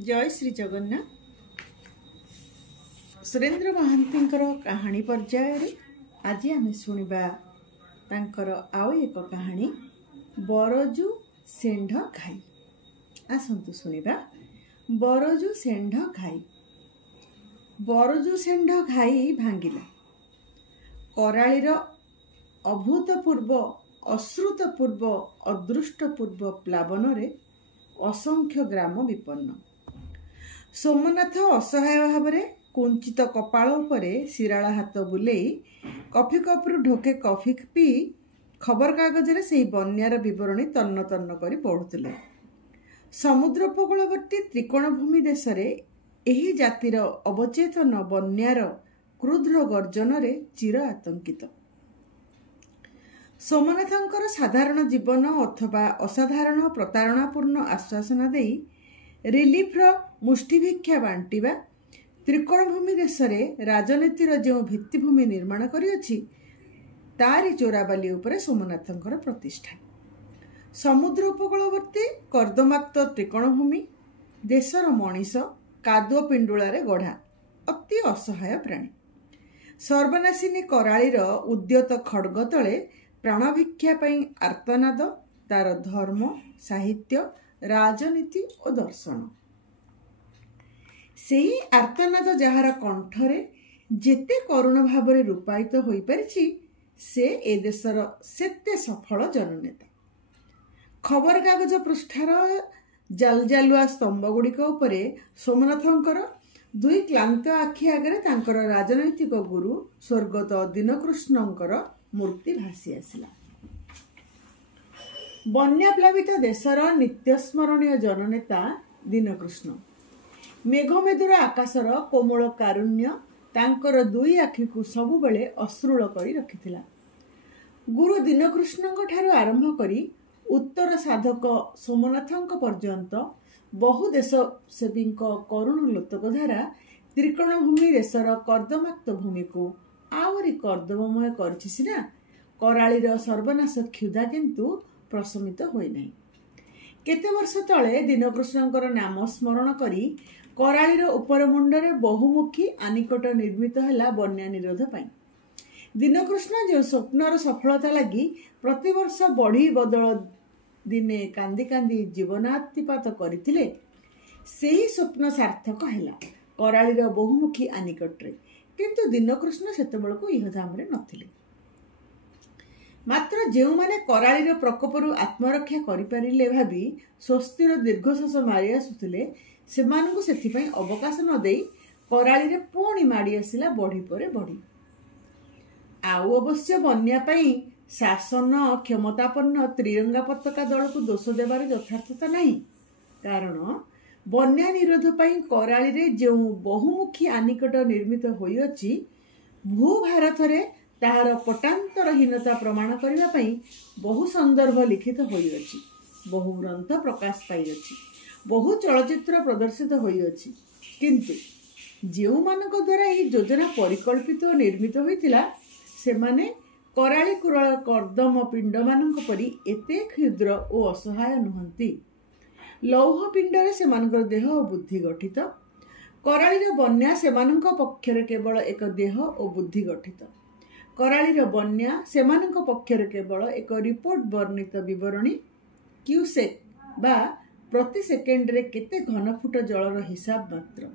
जय श्री जगन्नाथ। सुरेंद्र महांती कहानी पर्यायर आज आम शुणा तांकर आउ एक कहानी बरजू सेंढ घाई। आसतु शुणा बरजू सेंढ घाई। बरजू सेंढ घाई भांगिला कराळीर अभूतपूर्व अश्रुतपूर्व अदृष्टपूर्व प्लावन असंख्य ग्राम विपन्न। सोमनाथ असहाय भाव कुंचित कपाल उपरे शिराला हाथ बुलेई कॉफी कपरू ढोके कॉफी पी खबर कागज से बन्यार विवरणी तन्न तन्न कर पढ़ुले। समुद्र उपकूलवर्ती त्रिकोणभूमि देश एही जातिर अवचेतन बन्यार क्रुद्र गर्जन चिर आतंकित। सोमनाथंकर साधारण जीवन अथवा असाधारण प्रतारणापूर्ण आश्वासन देई रिलीफ्र मुष्टिभिक्षा बांटिबा त्रिकोणभूमि देश राजनीतिर जो भित्तिभूमि निर्माण करिअछि तारी चोराबाली उपरे सोमनाथंकर प्रतिष्ठा। समुद्र उपकूलवर्ती कर्दमाक्त त्रिकोणभूमि देशर मनीष कादुओ पिंडुलारे गढ़ा अति असहाय प्राणी। सर्वनाशिनी कराळीर उद्यत खड्ग तले प्राणभिक्षा पई आर्तनाद तार धर्म साहित्य राजनीति और दर्शन। सेही आर्तनाद जहार कंठरे जेते करुण भाव रूपायित होई परिछि से ए देशर सेते सफल जननेता। खबर कागज पृष्ठार जालजालुआ स्तंभ गुड़िक उपरे सोमनाथंकर दुई क्लांत आखि आगे तांकर राजनैतिक गुरु स्वर्गत दीनकृष्णंकर मूर्ति भासी आसिला। बन्या प्लावित देशर नित्यस्मरणीय जननेता दीनकृष्ण मेघमेदुर आकाशर कोमल कारुण्य तांकर दुई आखि को सबुबले अश्रुल करी रखिथिला। गुरु दीनकृष्ण ठारू आरंभ करी उत्तर साधक सोमनाथंक पर्यंत बहु देश सेवी करुण लोतकधारा त्रिकोणभूमि देशर कर्दमाक्त भूमि को आवरी कर्दममय करछि सिना कराळीर सर्वनाश क्षुधा किंतु प्रशमित होई नाही। केते वर्ष तले दीनकृष्णंकर नाम स्मरण करी कराळीर उपर मुंडरे बहुमुखी आनिकट निर्मित हैला बन्या निरोध पाई। दीनकृष्ण जो स्वप्नर सफलता लगी प्रतिवर्ष बढ़ी बदल दिने कांदी कांदी जीवनातिपात करथिले सेही स्वप्न सार्थक हैला कराळीर बहुमुखी आनिकटरे। किंतु दीनकृष्ण सेतेबेलको इहधाम रे नथिले। मात्र जेउ माने कराळीर प्रकोपरु आत्मरक्षा करि परिले भाबी स्वस्तिर दीर्घश्वास मारि आसुथिले सेमानकु सेथिपई अवकाश न देई कराळीरे पुणी माडी आसिला बढ़ी परे बढ़ी। आउ अवश्य बन्या पई शासन क्षमतापन्न त्रिरंगा पताका दल को दोष देवार यथार्थता नहीं। कारण बन्या निरोध पई कराळीरे जो बहुमुखी आनिकट निर्मित होई अछि भू भारत रे ताहार पटांतरहीनता प्रमाण करबा पई बहु संदर्भ लिखित होई अछि, बहु ग्रंथ प्रकाश पाई अछि, बहु चलचित्र प्रदर्शित होई अछि। किंतु जेउ मानक द्वारा एही योजना परिकल्पित और निर्मित होइतिला सेमाने कराळी कुरळ कर्दम पिंड मानक परि एते क्षुद्र और असहाय नुहंती। लौह पिंडरे सेमानकर देह और बुद्धि गठित। कराळीर बन्या सेमानक पक्षरे केवल एक देह और बुद्धि गठित। कराळीर बन्या सेमानक पक्षरे केवल एक रिपोर्ट वर्णित विवरणी क्यूसेक बा प्रति सेकेंड रे केते घनफुट जलर हिसाब मात्र।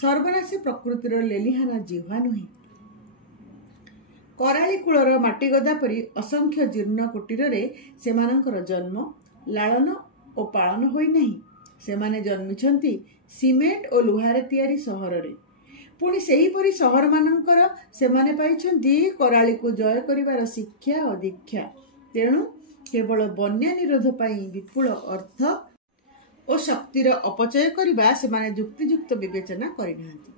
सर्वनाशी प्रकृतिर लेलिहाना जिह्वा नुहे। कराळी कूलर माटी गदा परी असंख्य जीर्ण कुटीर रे सेमानकर जन्म लालन और पालन होई नहीं। सेमाने जन्मिछंती सीमेंट और लुहारे तैयारी सहर रे। पुणी सेही परी सहर मानकर सेमाने पाइछंती कराळी को जय करिवार शिक्षा और दीक्षा। तेणु केवल बन्या निरोध पाई विपुल अर्थ और शक्तिर अपचय करिबा सेमाने युक्तियुक्त विवेचना करिनाहांती।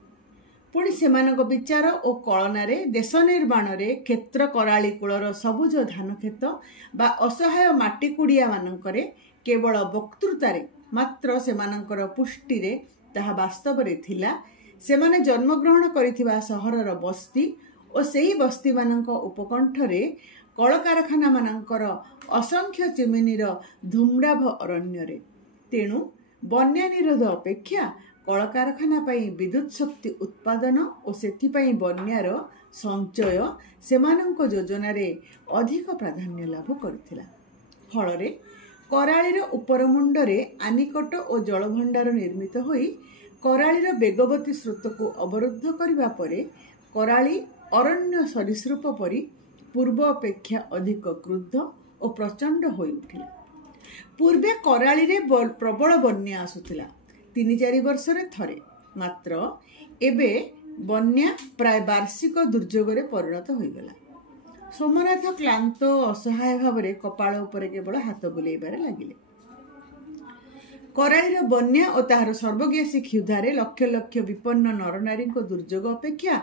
पुणी सेमानक विचार और कलनारे देश निर्माण रे क्षेत्र कराळी कूलर सबुज धान खेत बा असहाय माटी कुड़िया मानकरे केवल वक्तृतारे मात्र सेमानकर पुष्टि रे ताहा वास्तव रे थिला। सेमाने जन्मग्रहण करिथिबा सहरर बस्ती और सेही बस्ती मानक उपकंठ रे कलकारखाना मानकर असंख्य चिमिनीर धूम्राभ अरण्य रे। तेणु ବନ୍ୟା ନିରୋଧ ଅପେକ୍ଷା କଳକାରଖାନା ପାଇଁ ବିଦ୍ୟୁତ୍ ଶକ୍ତି ଉତ୍ପାଦନ ଓ ସେଥିପାଇଁ ବନ୍ୟାର ସଞ୍ଚୟ ସେମାନଙ୍କ ଯୋଜନାରେ ଅଧିକ ପ୍ରାଧାନ୍ୟ ଲାଭ କରିଥିଲା। ଫଳରେ କରାଳିର ଉପରମୁଣ୍ଡରେ ଆନିକଟ ଓ ଜଳଭଣ୍ଡାର ନିର୍ମିତ ହୋଇ କରାଳିର ବେଗବତୀ ସ୍ରୋତକୁ ଅବରୁଦ୍ଧ କରିବା ପରେ କରାଳି ଅରଣ୍ୟ ସରୀସୃପ ପରି ପୂର୍ବ ଅପେକ୍ଷା ଅଧିକ କ୍ରୁଦ୍ଧ ଓ ପ୍ରଚଣ୍ଡ ହୋଇ ଉଠିଲା। ପୂର୍ବେ କରାଳିରେ ପ୍ରବଳ ବନ୍ୟା ଆସୁଥିଲା 3-4 ବର୍ଷରେ ଥରେ, ମାତ୍ର ଏବେ ବନ୍ୟା ପ୍ରାୟ ବାର୍ଷିକ ଦୁର୍ଯୋଗରେ ପରିଣତ ହୋଇଗଲା। ସୋମନାଥ କ୍ଳାନ୍ତ ଓ ଅସହାୟ ଭାବରେ କପାଳ ଉପରେ କେବଳ ହାତ ବୁଲେଇବାରେ ଲାଗିଲେ। କରାଳିର ବନ୍ୟା ଓ ତାହାର ସର୍ବଗ୍ରାସୀ କ୍ଷୁଧାରେ ଲକ୍ଷ ଲକ୍ଷ ବିପନ୍ନ ନରନାରୀଙ୍କ ଦୁର୍ଯୋଗ ଅପେକ୍ଷା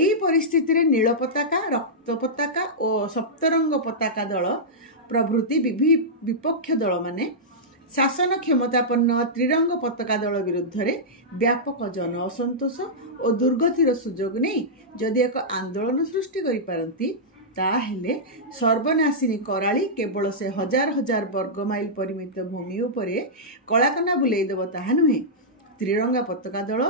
ଏହି ପରିସ୍ଥିତିରେ ନୀଳ ପତାକା, ରକ୍ତ ପତାକା ଓ ସପ୍ତରଙ୍ଗ ପତାକା ଦଳ ପ୍ରଭୃତି ବିପକ୍ଷ ଦଳମାନେ ଶାସନ କ୍ଷମତାପନ୍ନ ତ୍ରିରଙ୍ଗ ପତାକା ଦଳ ବିରୁଦ୍ଧରେ ବ୍ୟାପକ ଜନ ଅସନ୍ତୋଷ ଓ ଦୁର୍ଗତିର ସୁଯୋଗ ନେଇ ଯଦି ଏକ ଆନ୍ଦୋଳନ ସୃଷ୍ଟି କରିପାରନ୍ତି, ତାହେଲେ ସର୍ବନାଶିନୀ କରାଳି କେବଳ ସେ ହଜାର ହଜାର ବର୍ଗମାଇଲ ପରିମିତ ଭୂମି ଉପରେ କଳାକନା ବୁଲେଇଦେବ ତାହା ନୁହେଁ, ତ୍ରିରଙ୍ଗା ପତାକା ଦଳ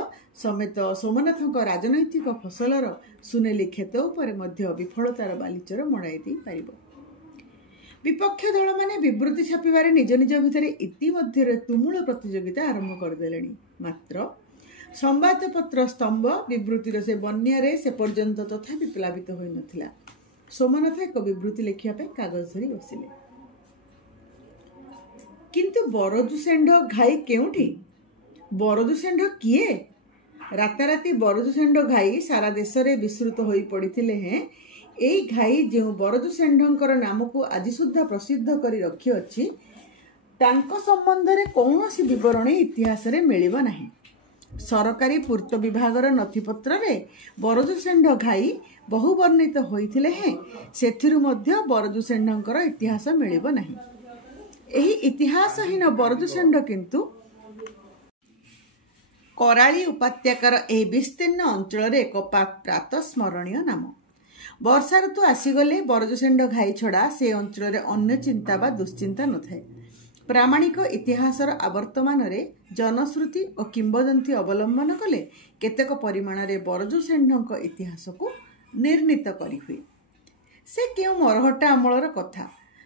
ସମେତ ସୋମନାଥଙ୍କ ରାଜନୈତିକ ଫସଲର ସୁନେଲି କ୍ଷେତ ଉପରେ ମଧ୍ୟ ବିଫଳତାର ବାଲିଚର ମଡ଼ାଇ ଦେଇପାରିବ। ବିପକ୍ଷ ଦଳମାନେ ବିବୃତି ଛାପିବାରେ ନିଜ ନିଜ ଭିତରେ ଇତିମଧ୍ୟରେ ତୁମୁଳ ପ୍ରତିଯୋଗିତା ଆରମ୍ଭ କରିଦେଲେଣି। ମାତ୍ର ସମ୍ବାଦପତ୍ର ସ୍ତମ୍ଭ ବିବୃତିର ସେ ବନ୍ୟାରେ ସେ ପର୍ଯ୍ୟନ୍ତ ତଥାପି ପ୍ଲାବିତ ହୋଇନଥିଲା। ସୋମନାଥ ଏକ ବିବୃତି ଲେଖିବା ପାଇଁ କାଗଜ ଧରି ବସିଲେ। କିନ୍ତୁ ବରଜୁ ଷେଣ୍ଢ ଘାଇ କେଉଁଠି? ବରଜୁ ଷେଣ୍ଢ କିଏ? ରାତାରାତି ବରଜୁ ଷେଣ୍ଢ ଘାଇ ସାରା ଦେଶରେ ବିସ୍ତୃତ ହୋଇ ପଡ଼ିଥିଲେ ହେଁ ଏଇ ଘାଇ ଯେଉଁ ବରଜୁ ଷେଣ୍ଢଙ୍କର ନାମକୁ ଆଜି ସୁଦ୍ଧା ପ୍ରସିଦ୍ଧ କରି ରଖିଅଛି, ତାଙ୍କ ସମ୍ବନ୍ଧରେ କୌଣସି ବିବରଣୀ ଇତିହାସରେ ମିଳିବ ନାହିଁ। ସରକାରୀ ପୂର୍ତ୍ତ ବିଭାଗର ନଥିପତ୍ରରେ ବରଜୁ ଷେଣ୍ଢ ଘାଇ ବହୁ ବର୍ଣ୍ଣିତ ହୋଇଥିଲେ ହେଁ ସେଥିରୁ ମଧ୍ୟ ବରଜୁ ଷେଣ୍ଢଙ୍କର ଇତିହାସ ମିଳିବ ନାହିଁ। ଏହି ଇତିହାସହୀନ ବରଜୁ ଷେଣ୍ଢ କିନ୍ତୁ କରାଳି ଉପତ୍ୟକାର ଏହି ବିସ୍ତୀର୍ଣ୍ଣ ଅଞ୍ଚଳରେ ଏକ ପ୍ରାତଃସ୍ମରଣୀୟ ନାମ। ବର୍ଷା ଋତୁ ଆସିଗଲେ ବରଜୁ ଷେଣ୍ଢ ଘାଇ ଛଡ଼ା ସେ ଅଞ୍ଚଳରେ ଅନ୍ୟ ଚିନ୍ତା ବା ଦୁଶ୍ଚିନ୍ତା ନଥାଏ। ପ୍ରାମାଣିକ ଇତିହାସର ଆବର୍ତ୍ତମାନରେ ଜନଶ୍ରୁତି ଓ କିମ୍ବଦନ୍ତୀ ଅବଲମ୍ବନ କଲେ କେତେକ ପରିମାଣରେ ବରଜୁ ଷେଣ୍ଢଙ୍କ ଇତିହାସକୁ ନିର୍ଣ୍ଣିତ କରିହୁଏ। ସେ କେଉଁ ମରହଟ୍ଟା ଅମଳର କଥା।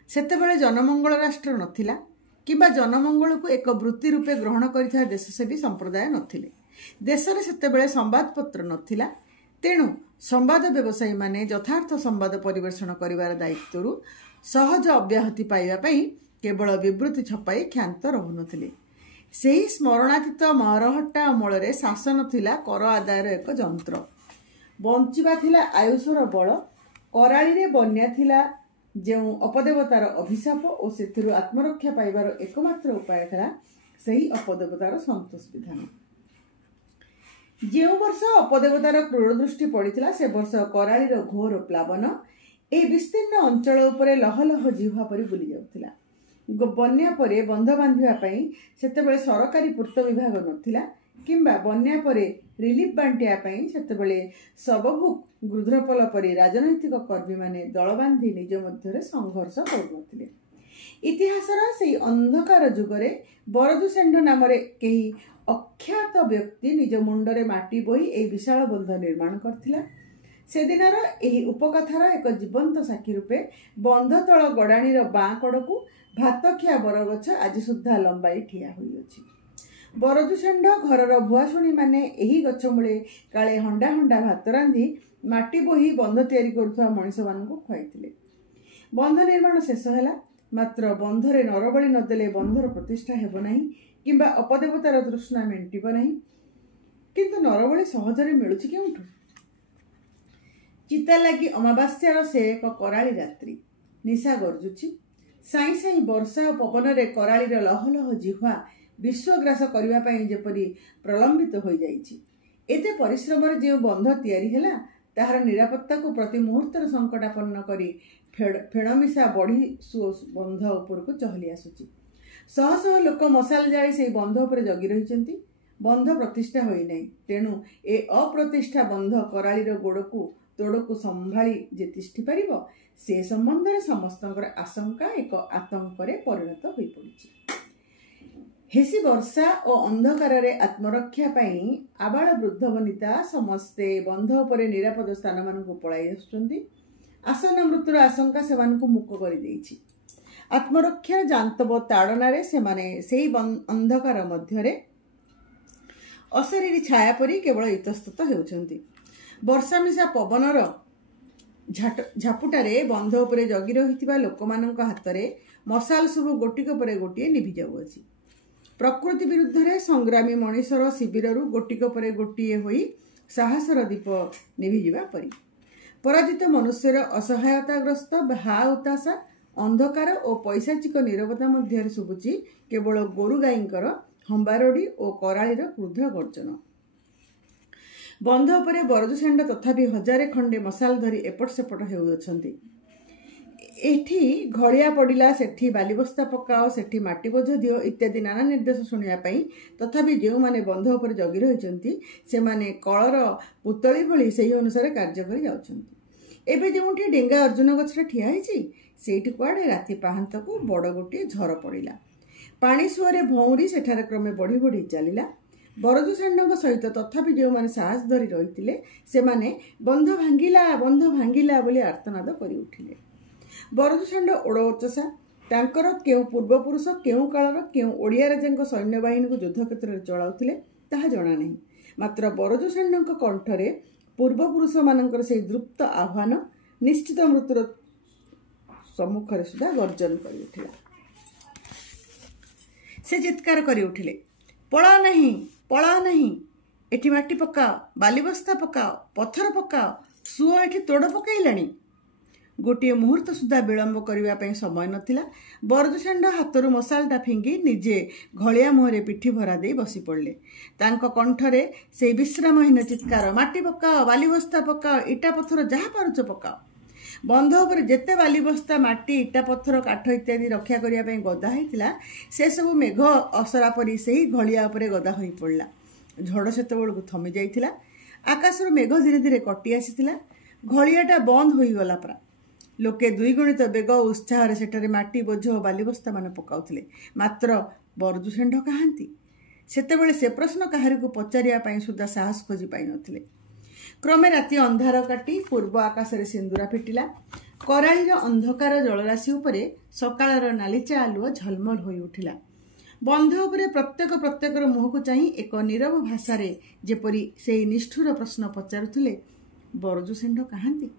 ସେତେବେଳେ ଜନମଙ୍ଗଳ ରାଷ୍ଟ୍ର ନଥିଲା କିମ୍ବା ଜନମଙ୍ଗଳକୁ ଏକ ବୃତ୍ତି ରୂପେ ଗ୍ରହଣ କରିଥିବା ଦେଶସେବୀ ସମ୍ପ୍ରଦାୟ ନଥିଲେ। ଦେଶରେ ସେତେବେଳେ ସମ୍ବାଦପତ୍ର ନଥିଲା। ତେଣୁ ସମ୍ବାଦ ବ୍ୟବସାୟୀମାନେ ଯଥାର୍ଥ ସମ୍ବାଦ ପରିବେଷଣ କରିବାର ଦାୟିତ୍ୱରୁ ସହଜ ଅବ୍ୟାହତି ପାଇବା ପାଇଁ କେବଳ ବିବୃତି ଛପାଇ କ୍ଷାନ୍ତ ରହୁନଥିଲେ। ସେହି ସ୍ମରଣାତୀତ ମରହଟ୍ଟା ଅମଳରେ ଶାସନ ଥିଲା କର ଆଦାୟର ଏକ ଯନ୍ତ୍ର। ବଞ୍ଚିବା ଥିଲା ଆୟୁଷର ବଳ। କରାଳିରେ ବନ୍ୟା ଥିଲା ଯେଉଁ ଅପଦେବତାର ଅଭିଶାପ ଓ ସେଥିରୁ ଆତ୍ମରକ୍ଷା ପାଇବାର ଏକମାତ୍ର ଉପାୟ ଥିଲା ସେହି ଅପଦେବତାର ସନ୍ତୋଷ ବିଧାନ। ଯେଉଁ ବର୍ଷ ଅପଦେବତାର କ୍ରୂର ଦୃଷ୍ଟି ପଡ଼ିଥିଲା ସେ ବର୍ଷ କରାଳିର ଘୋର ପ୍ଲାବନ ଏହି ବିସ୍ତୀର୍ଣ୍ଣ ଅଞ୍ଚଳ ଉପରେ ଲହ ଲହ ଜିହ୍ୱା ପରି ବୁଲି ଯାଉଥିଲା। ବନ୍ୟା ପରେ ବନ୍ଧ ବାନ୍ଧିବା ପାଇଁ ସେତେବେଳେ ସରକାରୀ ପୂର୍ତ୍ତ ବିଭାଗ ନଥିଲା କିମ୍ବା ବନ୍ୟା ପରେ ରିଲିଫ୍ ବାଣ୍ଟିବା ପାଇଁ ସେତେବେଳେ ସବଭୁକ୍ ଗୃଧ୍ରପଲ ପରି ରାଜନୈତିକ କର୍ମୀମାନେ ଦଳ ବାନ୍ଧି ନିଜ ମଧ୍ୟରେ ସଂଘର୍ଷ କରୁନଥିଲେ। ଇତିହାସର ସେହି ଅନ୍ଧକାର ଯୁଗରେ ବରଜୁ ଷେଣ୍ଢ ନାମରେ କେହି ଅଖ୍ୟାତ ବ୍ୟକ୍ତି ନିଜ ମୁଣ୍ଡରେ ମାଟି ବୋହି ଏହି ବିଶାଳ ବନ୍ଧ ନିର୍ମାଣ କରିଥିଲା। ସେଦିନର ଏହି ଉପକଥାର ଏକ ଜୀବନ୍ତ ସାକ୍ଷୀ ରୂପେ ବନ୍ଧ ତଳ ଗଡ଼ାଣିର ବାଁ କଡ଼କୁ ଭାତଖିଆ ବରଗଛ ଆଜି ସୁଦ୍ଧା ଲମ୍ବାଇ ଠିଆ ହୋଇଅଛି। ବରଜୁ ଷେଣ୍ଢ ଘରର ଭୁଆଶୁଣୀମାନେ ଏହି ଗଛ ମୂଳେ କାଳେ ହଣ୍ଡା ହଣ୍ଡା ଭାତ ରାନ୍ଧି ମାଟି ବୋହି ବନ୍ଧ ତିଆରି କରୁଥିବା ମଣିଷମାନଙ୍କୁ ଖୁଆଇଥିଲେ। ବନ୍ଧ ନିର୍ମାଣ ଶେଷ ହେଲା, ମାତ୍ର ବନ୍ଧରେ ନରବଳି ନଦେଲେ ବନ୍ଧର ପ୍ରତିଷ୍ଠା ହେବ ନାହିଁ କିମ୍ବା ଅପଦେବତାର ତୃଷ୍ଣା ମେଣ୍ଟିବ ନାହିଁ। କିନ୍ତୁ ନରବଳି ସହଜରେ ମିଳୁଛି କେଉଁଠୁ? ଚିତା ଲାଗି ଅମାବାସ୍ୟାର ସେ ଏକ କରାଳି ରାତ୍ରି। ନିଶା ଗର୍ଜୁଛି। ସାଇଁ ସାଇଁ ବର୍ଷା ଓ ପବନରେ କରାଳିର ଲହ ଲହ ଜିହ୍ୱା ବିଶ୍ୱଗ୍ରାସ କରିବା ପାଇଁ ଯେପରି ପ୍ରଲମ୍ବିତ ହୋଇଯାଇଛି। ଏତେ ପରିଶ୍ରମରେ ଯେଉଁ ବନ୍ଧ ତିଆରି ହେଲା ତାହାର ନିରାପତ୍ତାକୁ ପ୍ରତି ମୁହୂର୍ତ୍ତରେ ସଙ୍କଟାପନ୍ନ କରି ଫେଣମିଶା ବଢ଼ି ବନ୍ଧ ଉପରକୁ ଚହଲି ଆସୁଛି। ଶହ ଶହ ଲୋକ ମଶାଲ ଜାଳି ସେହି ବନ୍ଧ ଉପରେ ଜଗି ରହିଛନ୍ତି। ବନ୍ଧ ପ୍ରତିଷ୍ଠା ହୋଇନାହିଁ। ତେଣୁ ଏ ଅପ୍ରତିଷ୍ଠା ବନ୍ଧ କରାଳିର ଗୋଡ଼କୁ ତୋଡ଼କୁ ସମ୍ଭାଳି ଯେ ତିଷ୍ଠି ପାରିବ ସେ ସମ୍ବନ୍ଧରେ ସମସ୍ତଙ୍କର ଆଶଙ୍କା ଏକ ଆତଙ୍କରେ ପରିଣତ ହୋଇପଡ଼ିଛି। हेसी वर्षा और अंधकार आत्मरक्षा पाई आबाल वृद्ध वनिता समस्ते बंध उपर निरापद स्थान मान पलाई आसुछंती। आसन मृत्युर आशंका से मुक्त कर आत्मरक्षा जांतव ताड़न से अंधकार मध्य अशरीरी छाया परी केवल इतस्तत होउछंती। वर्षा मिशा पवनर झापुटारे बंध उपरे जगी रहिथिबा लोकमानंक हातरे मशाल सब गोटिक परे गोटिए निभि जाउअछि। प्रकृति विरुद्ध रे संग्रामी मनीषर शिविररू गोटिक परे गोटिए होई साहसर दीप निभि जिबा परी पराजित मनुष्यर असहायताग्रस्त हा उतासा अंधकार और पैशाचिक नीरवता मध्य शुभुची केवल गोरु गाईंकर हंबारडी और कराळीर क्रुद्ध गर्जन। बंध उपरे बरजुषेण्ड तथापि हजारे खंडे मशाल धरी एपट सेपट हेउछंती। एठी घड़िया पड़िला सेठी बालीबस्ता पकाओ सेठी माटी बोझ दियो इत्यादि नाना निर्देश शुणिया पई तथापि जो माने बंध उपरे जगी रहिछंती से माने कलर पुतली भली सेही अनुसार कार्य करि जाउछंती। एबे जोंठी डेंगा अर्जुन गछरा ठिया हिची सेठी कुआडे राति पाहांतकू बड़ गोटे झर पड़िला। पानी सुअरे भौरी सेठारे क्रमे बढ़ी बढ़ी चलिला। बरजुषेण्ड सहित तथापि जो माने साहस धरी रहिथिले से माने बंध भांगिला बोली आर्तनाद करि उठिले। बरजुषेण्ड ओडवचसा तांकर केउ पूर्वपुरुष केउ कालर केउ ओडिया राजांक सैन्य बाहिनी को युद्ध क्षेत्र में चलाउथिले ताहा जणा नहीं। मात्र बरजुषेण्ड कंठरे पूर्वपुरुष मानकर से दृप्त आह्वान निश्चित मृत्युर सम्मुखरे सुधा गर्जन करि उठिला। से चित्कार करि उठिले, पळा नहीं एठी माटी पकाओ, बालीबस्ता पकाओ, पत्थर पकाओ, सुओ एठी तोड़ पकाइलाणी। गोटे मुहूर्त सुधा विलंब करने समय नथिला। बरजुषेण्ड हाथरू मशालटा फिंगी निजे घलिया मुहरे पिठी भरा दे बसी पड़े। तांको कंठरे से विश्रामहीन चित्कार, माटी पकाओ, बालीबस्ता पकाओ, इटा पत्थर जहाँ पारुच पकाओ। बंध उपर जेते बालीबस्ता माटी इटा पत्थर काठ इत्यादि रक्षा करने गदा होता से सब मेघ असरा परी से ही घलिया उपरे गदा हो पड़ा। झड़ सेत बेलू थमी जाइथिला। आकाशर मेघ धीरे धीरे कटि आसीथिला। घलियाटा बंद हो गला परा। लोके द्विगुणित बेग उत्साह सेठारे माटी बोझ बालीबस्ता मान पकाउथिले। मात्र बरजुषेण्ड कहांती सेतेबेले से प्रश्न काहारी को पचारिया पई सुद्धा साहस खोजी पाई नथिले। क्रमे राति अंधार काटी पूर्व आकाश रे सिंदूरा फिटिला। कराळीर अंधकार जलराशि उपरे सकाळर नालीचा आलुओ झलमल होई उठिला। बंध उपरे प्रत्येकर मुह को चाही एक नीरव भाषा रे जेपरी से निष्ठुर प्रश्न पचारुथिले, बरजुषेण्ड कहांती।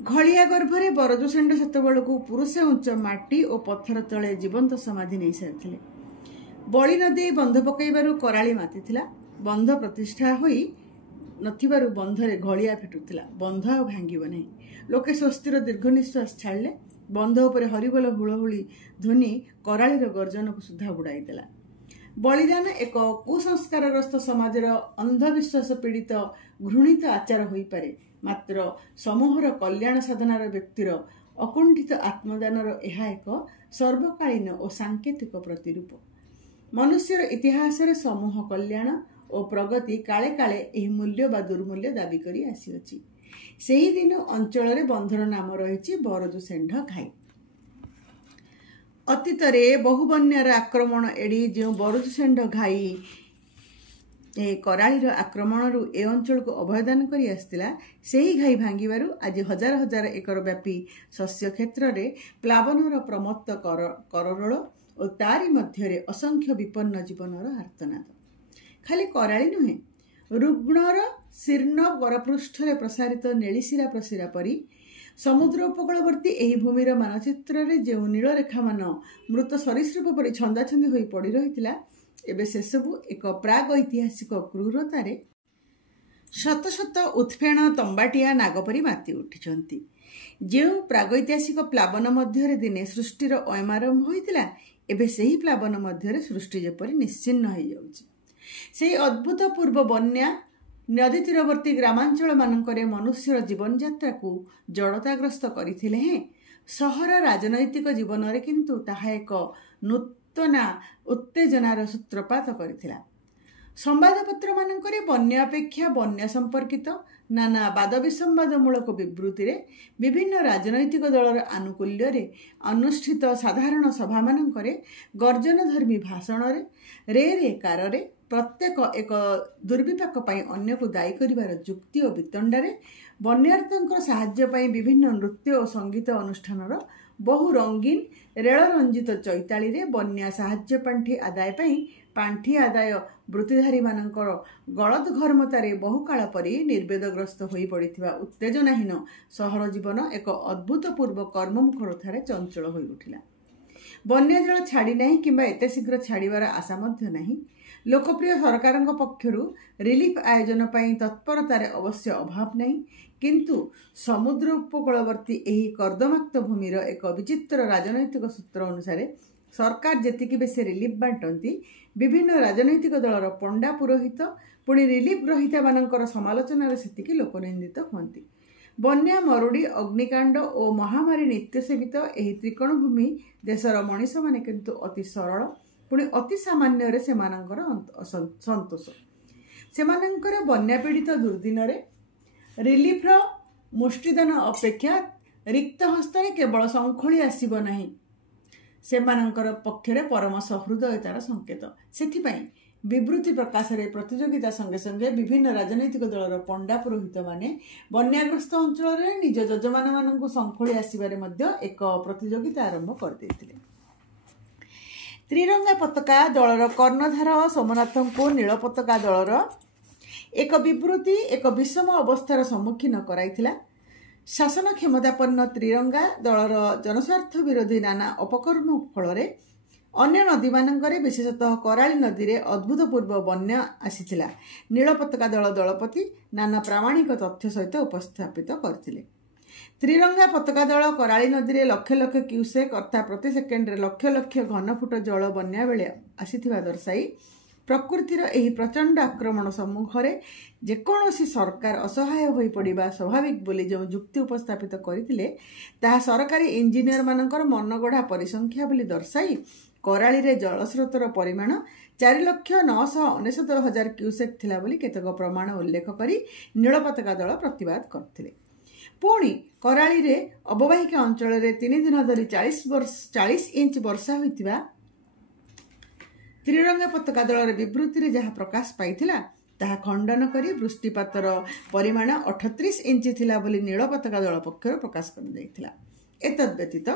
घलिया गर्भरे बरजुषेण्ड सेतेबेलकू पुरुष उच्च माटी और पत्थर तले जीवंत समाधि नहीं सारिथिले। बळी नदी बंध पकाइबारु कराळी मातिथिला। बंध प्रतिष्ठा होई नथिबारु बंधरे घलिया फिटुथिला। बंध आ भांगिब नहीं। लोके स्वस्तिर दीर्घ निश्वास छाड़ले। बंध उपरे हरिबोल हुलहुली ध्वनि कराळीर गर्जन को सुधा बुड़ाई देला। बलिदान एक कुसंस्कारग्रस्त समाजर अंधविश्वास पीड़ित घृणित आचार होई पारे, मात्र समूहर कल्याण साधनार व्यक्तिर अकुंठित आत्मदानर यह एक सर्वकालीन और सांकेतिक प्रतिरूप। मनुष्यर इतिहास रे समूह कल्याण और प्रगति काले काले यह मूल्य बा दुर्मूल्य दाबी करी आसीअछि। सेही दिन अंचल रे बंधर नाम रही बरजुषेण्ड घाई। अतीत बहु बन्यार आक्रमण एड़ी जो बरजुषेण्ड घाई कराळीर आक्रमण ए अंचल को अभयदान करी आस्तिला, सेही घाई भांगिबारु आज हजार हजार एकर व्यापी शस्य क्षेत्र रे प्लावनर प्रमत्त कररोल और तारी मध्य असंख्य विपन्न जीवनर आर्तनाद। खाली कराळी नुहे, रुग्णर शीर्ण गरपृष्ठरे प्रसारित नेलिशिरा प्रशिरा परी समुद्र उपकूलवर्ती एही भूमिर मानचित्र रे जो नीलरेखा मान मृत सरीसृप परी छंदाछंदी होई पड़ी रहितिला, एबे से सबु एक प्राग ऐतिहासिक क्रूरतारे शत शत उत्फेण तंबाटिया नागपरी माति उठिछंती। जो प्रागैतिहासिक प्लावन मध्य दिने सृष्टिर अयमारंभ होइतिला, एबे सेही प्लावन मध्य सृष्टि जेपरी निश्चिन्न हो जाउछि। सेही अद्भुत पूर्व बन्या नदी तीरवर्ती ग्रामांचल मानकरे मनुष्यर जीवन यात्रा को जड़ताग्रस्त करथिले हैं। सहर राजनैतिक जीवन रे किंतु ताहा एक नूतना उत्तेजनार सूत्रपात करथिला। ସମ୍ବାଦପତ୍ର ମାନଙ୍କରେ ବନ୍ୟା ଅପେକ୍ଷା ବନ୍ୟା ସମ୍ପର୍କିତ ନାନା ବାଦ ବିସମ୍ବାଦମୂଳକ ବିବୃତିରେ, ବିଭିନ୍ନ ରାଜନୈତିକ ଦଳର ଆନୁକୂଲ୍ୟରେ ଅନୁଷ୍ଠିତ ସାଧାରଣ ସଭାମାନଙ୍କରେ, ଗର୍ଜନଧର୍ମୀ ଭାଷଣରେ, ରେ କାରରେ, ପ୍ରତ୍ୟେକ ଏକ ଦୁର୍ବିପାକ ପାଇଁ ଅନ୍ୟକୁ ଦାୟୀ କରିବାର ଯୁକ୍ତି ଓ ବିତଣ୍ଡାରେ, ବନ୍ୟାର୍ତ୍ତଙ୍କ ସାହାଯ୍ୟ ପାଇଁ ବିଭିନ୍ନ ନୃତ୍ୟ ଓ ସଙ୍ଗୀତ ଅନୁଷ୍ଠାନର ବହୁ ରଙ୍ଗୀନ ରେଳ ରଞ୍ଜିତ ଚୈତାଳିରେ, ବନ୍ୟା ସାହାଯ୍ୟ ପାଣ୍ଠି ଆଦାୟ ପାଇଁ ପାଣ୍ଠି ଆଦାୟ ବୃତ୍ତିଧାରୀମାନଙ୍କର ଗଳଦ୍ଘର୍ମତାରେ ବହୁକାଳ ପରି ନିର୍ବେଦଗ୍ରସ୍ତ ହୋଇ ପଡ଼ିଥିବା ଉତ୍ତେଜନାହୀନ ସହର ଜୀବନ ଏକ ଅଦ୍ଭୁତପୂର୍ବ କର୍ମମୁଖରତାରେ ଚଞ୍ଚଳ ହୋଇ ଉଠିଲା। ବନ୍ୟା ଜଳ ଛାଡ଼ି ନାହିଁ କିମ୍ବା ଏତେ ଶୀଘ୍ର ଛାଡ଼ିବାର ଆଶା ମଧ୍ୟ ନାହିଁ। ଲୋକପ୍ରିୟ ସରକାରଙ୍କ ପକ୍ଷରୁ ରିଲିଫ ଆୟୋଜନ ପାଇଁ ତତ୍ପରତାରେ ଅବଶ୍ୟ ଅଭାବ ନାହିଁ, କିନ୍ତୁ ସମୁଦ୍ର ଉପକୂଳବର୍ତ୍ତୀ ଏହି କର୍ଦ୍ଦମାକ୍ତ ଭୂମିର ଏକ ବିଚିତ୍ର ରାଜନୈତିକ ସୂତ୍ର ଅନୁସାରେ ସରକାର ଯେତିକି ବେଶୀ ରିଲିଫ ବାଣ୍ଟନ୍ତି, ବିଭିନ୍ନ ରାଜନୈତିକ ଦଳର ପଣ୍ଡା ପୁରୋହିତ ପୁଣି ରିଲିଫ ଗ୍ରହୀତାମାନଙ୍କର ସମାଲୋଚନାରେ ସେତିକି ଲୋକନିନ୍ଦିତ ହୁଅନ୍ତି। ବନ୍ୟା, ମରୁଡ଼ି, ଅଗ୍ନିକାଣ୍ଡ ଓ ମହାମାରୀ ନିତ୍ୟ ସେବିତ ଏହି ତ୍ରିକୋଣଭୂମି ଦେଶର ମଣିଷମାନେ କିନ୍ତୁ ଅତି ସରଳ ପୁଣି ଅତି ସାମାନ୍ୟରେ ସେମାନଙ୍କର ସନ୍ତୋଷ। ସେମାନଙ୍କର ବନ୍ୟା ପୀଡ଼ିତ ଦୁର୍ଦ୍ଦିନରେ ରିଲିଫର ମୁଷ୍ଟିଦାନ ଅପେକ୍ଷା ରିକ୍ତ ହସ୍ତରେ କେବଳ ଶଙ୍ଖୋଳି ଆସିବ ନାହିଁ, ସେମାନଙ୍କର ପକ୍ଷରେ ପରମ ସହୃଦୟତାର ସଂକେତ। ସେଥିପାଇଁ ବିବୃତି ପ୍ରକାଶରେ ପ୍ରତିଯୋଗିତା ସଙ୍ଗେ ସଙ୍ଗେ ବିଭିନ୍ନ ରାଜନୈତିକ ଦଳର ପଣ୍ଡା ପୁରୋହିତମାନେ ବନ୍ୟାଗ୍ରସ୍ତ ଅଞ୍ଚଳରେ ନିଜ ଯଜମାନମାନଙ୍କୁ ଶଙ୍ଖୋଳି ଆସିବାରେ ମଧ୍ୟ ଏକ ପ୍ରତିଯୋଗିତା ଆରମ୍ଭ କରିଦେଇଥିଲେ। ତ୍ରିରଙ୍ଗା ପତାକା ଦଳର କର୍ଣ୍ଣଧାର ସୋମନାଥଙ୍କୁ ନୀଳ ପତାକା ଦଳର ଏକ ବିବୃତି ଏକ ବିଷମ ଅବସ୍ଥାର ସମ୍ମୁଖୀନ କରାଇଥିଲା। ଶାସନ କ୍ଷମତାପନ୍ନ ତ୍ରିରଙ୍ଗା ଦଳର ଜନସ୍ୱାର୍ଥ ବିରୋଧୀ ନାନା ଅପକର୍ମ ଫଳରେ ଅନ୍ୟ ନଦୀମାନଙ୍କରେ, ବିଶେଷତଃ କରାଳି ନଦୀରେ ଅଦ୍ଭୁତପୂର୍ବ ବନ୍ୟା ଆସିଥିଲା। ନୀଳ ପତାକା ଦଳ ଦଳପତି ନାନା ପ୍ରାମାଣିକ ତଥ୍ୟ ସହିତ ଉପସ୍ଥାପିତ କରିଥିଲେ। ତ୍ରିରଙ୍ଗା ପତାକା ଦଳ କରାଳି ନଦୀରେ ଲକ୍ଷ ଲକ୍ଷ କ୍ୟୁସେକ୍ ଅର୍ଥାତ୍ ପ୍ରତି ସେକେଣ୍ଡରେ ଲକ୍ଷ ଲକ୍ଷ ଘନଫୁଟ ଜଳ ବନ୍ୟା ବେଳେ ଆସିଥିବା ଦର୍ଶାଇ ପ୍ରକୃତିର ଏହି ପ୍ରଚଣ୍ଡ ଆକ୍ରମଣ ସମ୍ମୁଖରେ ଯେକୌଣସି ସରକାର ଅସହାୟ ହୋଇପଡ଼ିବା ସ୍ୱାଭାବିକ ବୋଲି ଯେଉଁ ଯୁକ୍ତି ଉପସ୍ଥାପିତ କରିଥିଲେ, ତାହା ସରକାରୀ ଇଞ୍ଜିନିୟରମାନଙ୍କର ମନଗଢ଼ା ପରିସଂଖ୍ୟା ବୋଲି ଦର୍ଶାଇ କରାଳିରେ ଜଳସ୍ରୋତର ପରିମାଣ 4,999,000 କ୍ୟୁସେକ୍ ଥିଲା ବୋଲି କେତେକ ପ୍ରମାଣ ଉଲ୍ଲେଖ କରି ନୀଳ ପତାକା ଦଳ ପ୍ରତିବାଦ କରିଥିଲେ। ପୁଣି କରାଳିରେ ଅବବାହିକା ଅଞ୍ଚଳରେ 3 ଦିନ ଧରି 40 ଇଞ୍ଚ ବର୍ଷା ହୋଇଥିବା ତ୍ରିରଙ୍ଗା ପତାକା ଦଳର ବିବୃତିରେ ଯାହା ପ୍ରକାଶ ପାଇଥିଲା, ତାହା ଖଣ୍ଡନ କରି ବୃଷ୍ଟିପାତର ପରିମାଣ 38 ଇଞ୍ଚ ଥିଲା ବୋଲି ନୀଳ ପତାକା ଦଳ ପକ୍ଷରୁ ପ୍ରକାଶ କରାଯାଇଥିଲା। ଏତଦ୍ ବ୍ୟତୀତ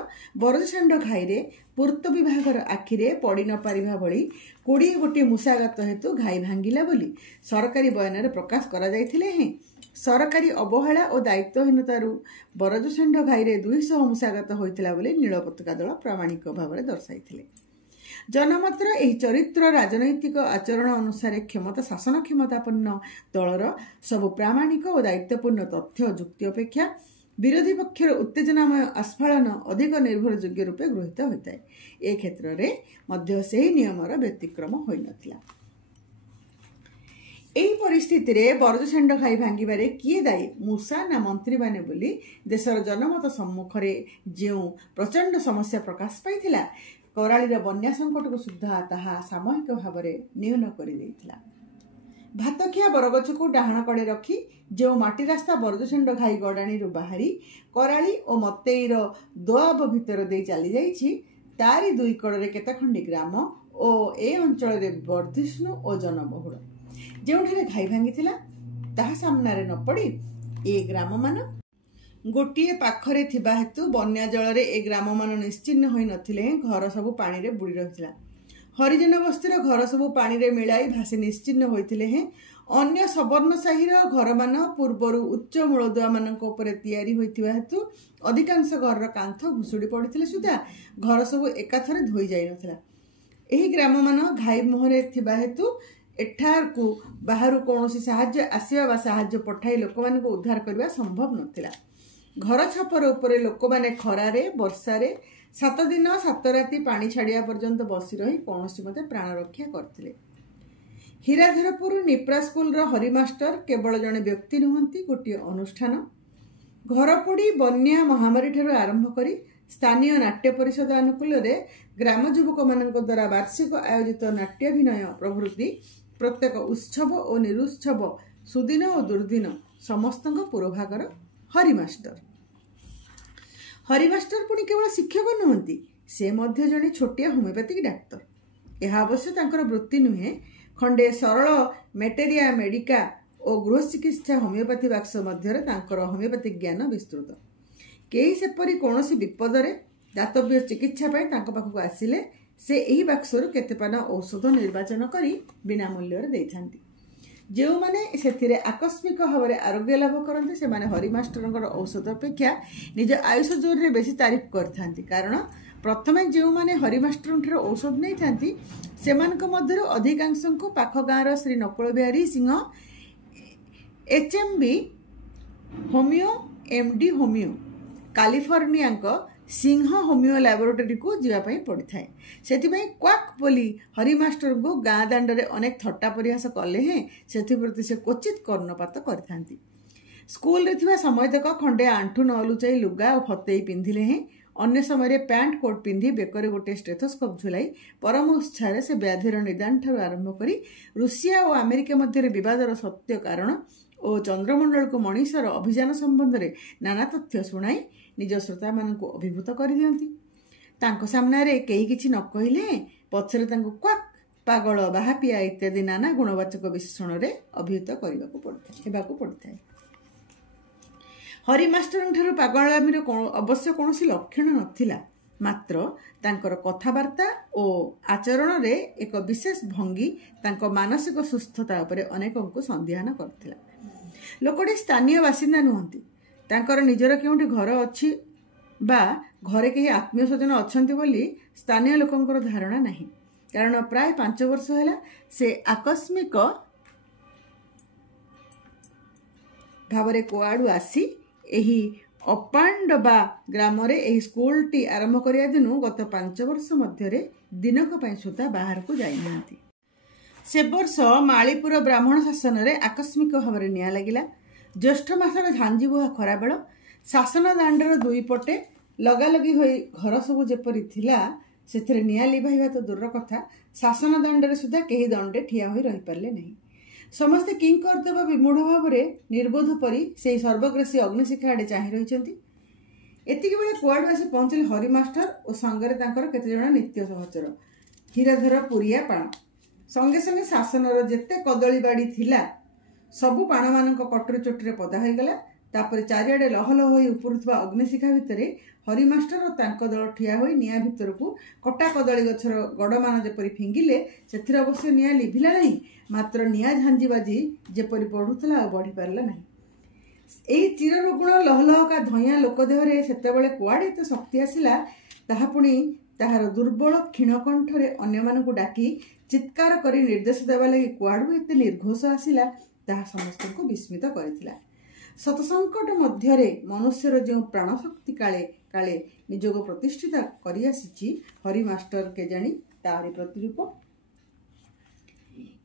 ବରଜଷାଣ୍ଡ ଘାଇରେ ପୂର୍ତ୍ତ ବିଭାଗର ଆଖିରେ ପଡ଼ି ନ ପାରିବା ଭଳି 20 ଗୋଟି ମୂଷାଗାତ ହେତୁ ଘାଇ ଭାଙ୍ଗିଲା ବୋଲି ସରକାରୀ ବୟାନରେ ପ୍ରକାଶ କରାଯାଇଥିଲେ ହେଁ ସରକାରୀ ଅବହେଳା ଓ ଦାୟିତ୍ୱହୀନତାରୁ ବରଜଷାଣ୍ଡ ଘାଇରେ 200 ମୂଷାଗାତ ହୋଇଥିଲା ବୋଲି ନୀଳ ପତାକା ଦଳ ପ୍ରାମାଣିକ ଭାବରେ ଦର୍ଶାଇଥିଲେ। ଜନମତର ଏହି ଚରିତ୍ର ରାଜନୈତିକ ଆଚରଣ ଅନୁସାରେ ଶାସନ କ୍ଷମତାପନ୍ନ ଦଳର ସବୁ ପ୍ରାମାଣିକ ଓ ଦାୟିତ୍ୱପୂର୍ଣ୍ଣ ତଥ୍ୟ ଓ ଯୁକ୍ତି ଅପେକ୍ଷା ବିରୋଧୀ ପକ୍ଷର ଉତ୍ତେଜନାମୟ ଆସ୍ଫାଳନ ଅଧିକ ନିର୍ଭରଯୋଗ୍ୟ ରୂପେ ଗୃହୀତ ହୋଇଥାଏ। ଏ କ୍ଷେତ୍ରରେ ମଧ୍ୟ ସେହି ନିୟମର ବ୍ୟତିକ୍ରମ ହୋଇନଥିଲା। ଏହି ପରିସ୍ଥିତିରେ ବରଜଷାଣ୍ଡ ଘାଇ ଭାଙ୍ଗିବାରେ କିଏ ଦାୟୀ, ମୂଷା ନା ମନ୍ତ୍ରୀମାନେ ବୋଲି ଦେଶର ଜନମତ ସମ୍ମୁଖରେ ଯେଉଁ ପ୍ରଚଣ୍ଡ ସମସ୍ୟା ପ୍ରକାଶ ପାଇଥିଲା, କରାଳିର ବନ୍ୟା ସଙ୍କଟକୁ ସୁଦ୍ଧା ତାହା ସାମୂହିକ ଭାବରେ ନ୍ୟୁନ କରିଦେଇଥିଲା। ଭାତଖିଆ ବରଗଛକୁ ଡାହାଣ କଡ଼େ ରଖି ଯେଉଁ ମାଟି ରାସ୍ତା ବରଜଷାଣ୍ଡ ଘାଇ ଗଡ଼ାଣିରୁ ବାହାରି କରାଳି ଓ ମତେଇର ଦୋଆବ ଭିତର ଦେଇ ଚାଲିଯାଇଛି, ତାରି ଦୁଇ କଡ଼ରେ କେତେଖଣ୍ଡି ଗ୍ରାମ ଓ ଏ ଅଞ୍ଚଳରେ ବର୍ଦ୍ଧିଷ୍ଣୁ ଓ ଜନବହୁଳ। ଯେଉଁଠାରେ ଘାଇ ଭାଙ୍ଗିଥିଲା ତାହା ସାମ୍ନାରେ ନ ପଡ଼ି ଏ ଗ୍ରାମମାନ ଗୋଟିଏ ପାଖରେ ଥିବା ହେତୁ ବନ୍ୟା ଜଳରେ ଏ ଗ୍ରାମମାନ ନିଶ୍ଚିହ୍ନ ହୋଇ ନଥିଲେ ହେଁ ଘର ସବୁ ପାଣିରେ ବୁଡ଼ି ରହିଥିଲା। ହରିଜନ ବସ୍ତିର ଘର ସବୁ ପାଣିରେ ମିଳାଇ ଭାସି ନିଶ୍ଚିହ୍ନ ହୋଇଥିଲେ ହେଁ ଅନ୍ୟ ସବର୍ଣ୍ଣ ସାହିର ଘରମାନ ପୂର୍ବରୁ ଉଚ୍ଚ ମୂଳଦୁଆମାନଙ୍କ ଉପରେ ତିଆରି ହୋଇଥିବା ହେତୁ ଅଧିକାଂଶ ଘରର କାନ୍ଥ ଭୁଷୁଡ଼ି ପଡ଼ିଥିଲେ ସୁଦ୍ଧା ଘର ସବୁ ଏକାଥରେ ଧୋଇ ଯାଇନଥିଲା। ଏହି ଗ୍ରାମମାନ ଘାଇ ମୁହଁରେ ଥିବା ହେତୁ ଏଠାକୁ ବାହାରୁ କୌଣସି ସାହାଯ୍ୟ ଆସିବା ବା ସାହାଯ୍ୟ ପଠାଇ ଲୋକମାନଙ୍କୁ ଉଦ୍ଧାର କରିବା ସମ୍ଭବ ନଥିଲା। ଘର ଛପର ଉପରେ ଲୋକମାନେ ଖରାରେ ବର୍ଷାରେ 7 ଦିନ 7 ରାତି ପାଣି ଛାଡ଼ିବା ପର୍ଯ୍ୟନ୍ତ ବସି ରହି କୌଣସି ମତେ ପ୍ରାଣ ରକ୍ଷା କରିଥିଲେ। ହୀରାଧରପୁର ନିପ୍ରା ସ୍କୁଲର ହରିମାଷ୍ଟର କେବଳ ଜଣେ ବ୍ୟକ୍ତି ନୁହନ୍ତି, ଗୋଟିଏ ଅନୁଷ୍ଠାନ। ଘରପୋଡ଼ି, ବନ୍ୟା, ମହାମାରୀଠାରୁ ଆରମ୍ଭ କରି ସ୍ଥାନୀୟ ନାଟ୍ୟ ପରିଷଦ ଆନୁକୂଲ୍ୟରେ ଗ୍ରାମ ଯୁବକମାନଙ୍କ ଦ୍ୱାରା ବାର୍ଷିକ ଆୟୋଜିତ ନାଟ୍ୟାଭିନୟ ପ୍ରଭୃତି प्रत्येक उत्सव और निरुत्सव सुदिन और दुर्दिन समस्त पुरोभागर हरिमास्टर। हरिमास्टर पुणी केवल शिक्षक नुहंती, से मध्य जड़े छोटिया होमिओपैथिक डाक्तर। यह अवश्य तांकर वृत्ति नुहे। खंडे सरल मेटेरिया मेडिका और गृह चिकित्सा होमिओपैथी बाक्स मध्य तांकर होमिओपैथिक ज्ञान विस्तृत। कई सेपरी कौन विपदरे दातव्य चिकित्सा पाखक आसिले से यही बाक्सर केतेपाना औषध निर्वाचन करी बिना मूल्य देता। जो माने से आकस्मिक भाव में आरोग्य लाभ करते से हरिमास्टर औषध अपेक्षा निज आयुष जोर में बेसी तारीफ करते। कारण प्रथमे जो माने हरिमास्टर औषध नहीं थांती से अधिकांश को पाख गाँव Shri Nakul Bihari Singh HMB homeo MD homeo California Singh homeo laboratory को जावाई पड़ी थाए। से क्वाक बोली हरिमास्टर को गाँ दांडे अनेक थट्टा परिहास कले हैं से क्वचित कर्णपात करथांती। स्कूल रे थिबा समय तक खंडे आंठू न लुचाई लुगा और फतेई पिंधिले हैं। अन्य समय पैंट कोट पिंधि बेकर गोटे स्टेथोस्कोप झुलाई परम उत्साह से व्याधिर निदान ठार आरंभ कर रूसिया और अमेरिका मध्य विवादर सत्य कारण और चंद्रमंडल को मनीषर अभियान संबंध में नाना तथ्य शुणाई निज श्रोता मान अभिभूत कर दियंती। तांको सामना रे कई किछि न कहिले पछरे तांको क्वाक पागल बाहापिया इत्यादि नाना गुणवाचक विशेषण रे अभिहित करबाको पड़िଥାଏ। हरिमास्टर ठारू पागलामीर अवश्य कौन लक्षण नथिला, मात्र तांकर कथबार्ता और आचरण रे एक विशेष भंगी तांको मानसिक सुस्थता उपरे अनेकों को संदेहान करथिला। लोकटी स्थानीय बासिंदा नुहंती, तांकर निजर केउंठी घर अछि बा घरे कहीं आत्मीय स्वजन अछंती बोली स्थानीय लोकंकर धारणा नहीं। कारण प्राय 5 वर्ष हैला से आकस्मिक भावरे कोआडू आसी एही अपांडबा ग्राम रे एही स्कूल टी आरंभ करिया दिनु गत 5 वर्ष मध्य दिनक पई सुता बाहर को जाई नांती। से वर्ष मालीपुर ब्राह्मण शासन रे आकस्मिक भाव में निया लगिला। ज्येष्ठ मासर झांझी बुहा खरा बेल शासन दांडर दुई पटे लगालगी होई घर सब जेपरी थिला सेथरे निया लिभाइबा तो दूर कथा शासन दांडरे सुधा केही दंडे ठिया होई रही पारले नहीं। समस्ते किंकर्तव्य विमूढ़ भाव में निर्बोध परी से सर्वग्रासी अग्निशिखा आड़े चाहि रहिछंती। एतिक बेले कुआडू आसी पहुंचले हरिमास्टर और संगरे तांकर केते जण नित्य सहचर हीराधर पुरिया पाण। संगे संगे शासनर जेते कदली बाड़ी थिला सबु पाण मान कटुरी चोटी पदा हो गला। तापर चारिआडे लहलह होई उपरुथबा अग्निशिखा भितरे हरिमास्टर और तांको दल ठिया होई निया भितर को कटा कदली गछर गड़ मान जेपरी फिंगिले सेथिर अवश्य निया लिभिला नहीं, मात्र निया झांझी बाजी जेपरी बढ़ुतला और बढ़ी पारला नहीं। एही चिररुगुण लहलह का धइया लोक देहरे सेतेबेले कुआडे एते शक्ति आसिला ताहा पुणी ताहार दुर्बल क्षीण कंठरे अन्य मानकु डाकी चित्कार करी निर्देश देवा लगी कुआडू एते निर्घोष आसिला ताहा समस्त को विस्मित करथिला। सतसंकट मध्यरे मनुष्यर जो प्राण शक्ति काले काले निजोग प्रतिष्ठित करि आसीछि हरिमास्टर के जानी तारि प्रतिरूप।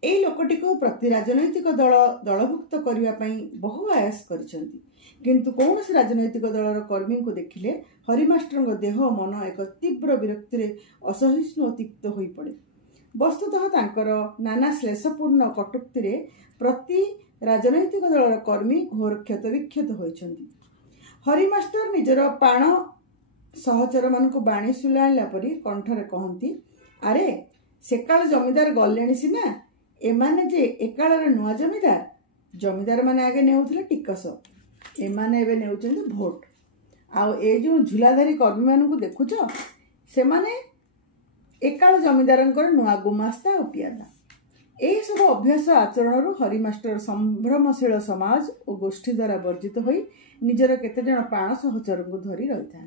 एई लोकटी को प्रति राजनैतिक दल दलभुक्त करने बहु आयास करिसेंती, किंतु कौन से राजनैतिक दलर कर्मी को देखिले हरिमास्टर देह मन एक तीव्र विरक्ति असहिष्णु तिक्त हो पड़े। वस्तुतः तांकर नाना श्लेषपूर्ण कटुक्ति प्रति राजनैतिक दलर कर्मी घोर क्षत विक्षत होइछंती। हरिमास्टर निजर पाण सहचर मान को बाणी सुलाइला परी कंठरे कहती, अरे सेकाल जमीदार गलेणी सीना एमाने जे एकालर नुआ जमीदार। जमीदार माने आगे नेउथिले टिकस, एमाने एबे नेउचंती भोट। आ ए जो झुलाधारी कर्मी मान को देखुछ से माने एकाल जमीदारंकर नुआ गुमास्ता और पियादा। यही सब अभ्यास आचरण हरिमास्टर संभ्रमशील समाज और गोष्ठी द्वारा वर्जित होई निजर केतेजण प्राण सहचर को धरी रही था।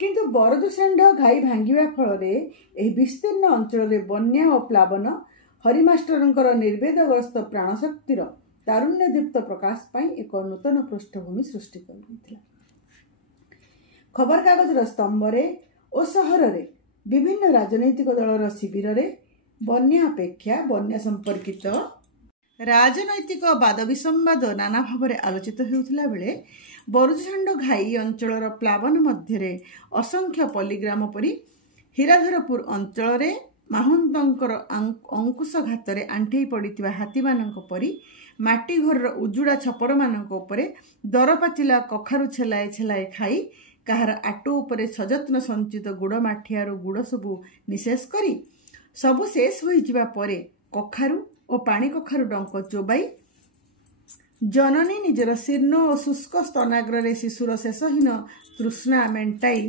किंतु बरदुषाढ़ घाई भांगिबा फल रे विस्तीर्ण अंचल बन्या और प्लावन हरिमास्टर निर्वेदग्रस्त प्राणशक्तिर तारुण्य दीप्त प्रकाश पाई एक नूतन पृष्ठभूमि सृष्टि कर खबर कागजर स्तंभरे और सहर रे विभिन्न राजनैतिक दलर शिविर रे बन्या अपेक्षा बन्या संपर्कित राजनैतिक वाद विसंवाद नाना भाव में आलोचित होउथिला बेले बरदुषाढ़ घाई अंचल प्लावन मध्य असंख्य पल्लीग्राम परी हीराधरपुर अंचल ମାହୁନ୍ତଙ୍କର ଅଙ୍କୁଶଘାତରେ ଆଣ୍ଠେଇ ପଡ଼ିଥିବା ହାତୀମାନଙ୍କ ପରି ମାଟି ଘରର ଉଜୁଡ଼ା ଛପରମାନଙ୍କ ଉପରେ ଦରପାଚିଲା କଖାରୁ ଛେଲାଏ ଛେଲାଏ ଖାଇ କାହାର ଆଟୁ ଉପରେ ସଯତ୍ନ ସଞ୍ଚିତ ଗୁଡ଼ ମାଠିଆରୁ ଗୁଡ଼ ସବୁ ନିଶେଷ କରି ସବୁ ଶେଷ ହୋଇଯିବା ପରେ କଖାରୁ ଓ ପାଣି କଖାରୁ ଡଙ୍କ ଚୋବାଇ ଜନନୀ ନିଜର ଶୀର୍ଣ୍ଣ ଓ ଶୁଷ୍କ ସ୍ତନାଗ୍ରରେ ଶିଶୁର ଶେଷହୀନ ତୃଷ୍ଣା ମେଣ୍ଟାଇ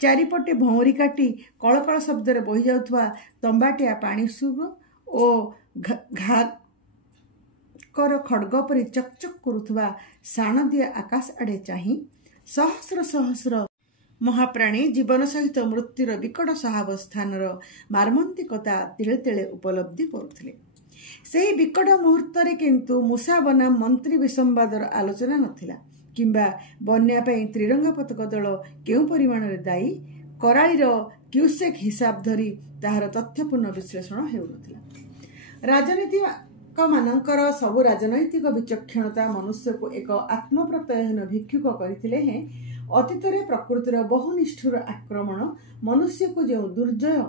ଚାରିପଟେ ଭଉଁରୀ କାଟି କଳକଳ ଶବ୍ଦରେ ବହିଯାଉଥିବା ତମ୍ବାଟିଆ ପାଣି ସୁର ଓ ଘାକର ଖଡ଼ଗ ପରି ଚକଚକ୍ କରୁଥିବା ଶାଣଦିଆ ଆକାଶ ଆଡ଼େ ଚାହିଁ ସହସ୍ର ସହସ୍ର ମହାପ୍ରାଣୀ ଜୀବନ ସହିତ ମୃତ୍ୟୁର ବିକଟ ସହାବସ୍ଥାନର ମାର୍ମନ୍ତିକତା ତିଳେ ତିଳେ ଉପଲବ୍ଧି କରୁଥିଲେ। ସେହି ବିକଟ ମୁହୂର୍ତ୍ତରେ କିନ୍ତୁ ମୂଷା ବନାମ ମନ୍ତ୍ରୀ ବିସମ୍ବାଦର ଆଲୋଚନା ନଥିଲା କିମ୍ବା ବନ୍ୟା ପାଇଁ ତ୍ରିରଙ୍ଗା ପତାକା ଦଳ କେଉଁ ପରିମାଣରେ ଦାୟୀ କରାଳିର କ୍ୟୁସେକ୍ ହିସାବ ଧରି ତାହାର ତଥ୍ୟପୂର୍ଣ୍ଣ ବିଶ୍ଳେଷଣ ହେଉନଥିଲା। ରାଜନୀତିକମାନଙ୍କର ସବୁ ରାଜନୈତିକ ବିଚକ୍ଷଣତା ମନୁଷ୍ୟକୁ ଏକ ଆତ୍ମପ୍ରତ୍ୟୟହୀନ ଭିକ୍ଷୁକ କରିଥିଲେ ହେଁ ଅତୀତରେ ପ୍ରକୃତିର ବହୁ ନିଷ୍ଠୁର ଆକ୍ରମଣ ମନୁଷ୍ୟକୁ ଯେଉଁ ଦୁର୍ଜୟ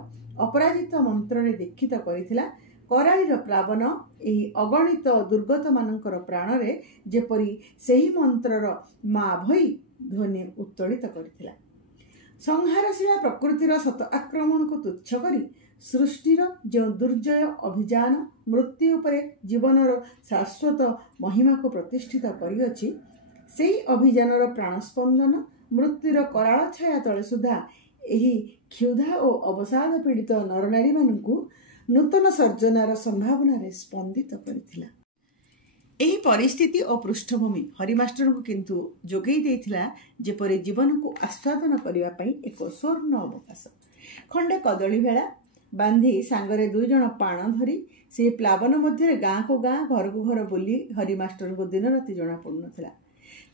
ଅପରାଜିତ ମନ୍ତ୍ରରେ ଦୀକ୍ଷିତ କରିଥିଲା କରାଳିର ପ୍ଲାବନ ଏହି ଅଗଣିତ ଦୁର୍ଗତମାନଙ୍କର ପ୍ରାଣରେ ଯେପରି ସେହି ମନ୍ତ୍ରର ମା ଭଇ ଧ୍ୱନି ଉତ୍ତୋଳିତ କରିଥିଲା। ସଂହାରଶୀଳା ପ୍ରକୃତିର ଶତ ଆକ୍ରମଣକୁ ତୁଚ୍ଛ କରି ସୃଷ୍ଟିର ଯେଉଁ ଦୁର୍ଜୟ ଅଭିଯାନ ମୃତ୍ୟୁ ଉପରେ ଜୀବନର ଶାଶ୍ୱତ ମହିମାକୁ ପ୍ରତିଷ୍ଠିତ କରିଅଛି ସେହି ଅଭିଯାନର ପ୍ରାଣସ୍ପନ୍ଦନ ମୃତ୍ୟୁର କରାଳ ଛାୟା ତଳେ ସୁଦ୍ଧା ଏହି କ୍ଷୁଧା ଓ ଅବସାଦ ପୀଡ଼ିତ ନରନାରୀମାନଙ୍କୁ ନୂତନ ସର୍ଜନାର ସମ୍ଭାବନାରେ ସ୍ପନ୍ଦିତ କରିଥିଲା। ଏହି ପରିସ୍ଥିତି ଓ ପୃଷ୍ଠଭୂମି ହରିମାଷ୍ଟରଙ୍କୁ କିନ୍ତୁ ଯୋଗାଇ ଦେଇଥିଲା ଯେପରି ଜୀବନକୁ ଆସ୍ୱାଦନ କରିବା ପାଇଁ ଏକ ସ୍ୱର୍ଣ୍ଣ ଅବକାଶ। ଖଣ୍ଡେ କଦଳୀ ଭେଳା ବାନ୍ଧି ସାଙ୍ଗରେ 2 ଜଣ ପାଣ ଧରି ସେହି ପ୍ଲାବନ ମଧ୍ୟରେ ଗାଁକୁ ଗାଁ ଘରକୁ ଘର ବୁଲି ହରିମାଷ୍ଟରଙ୍କୁ ଦିନରାତି ଜଣା ପଡ଼ୁନଥିଲା।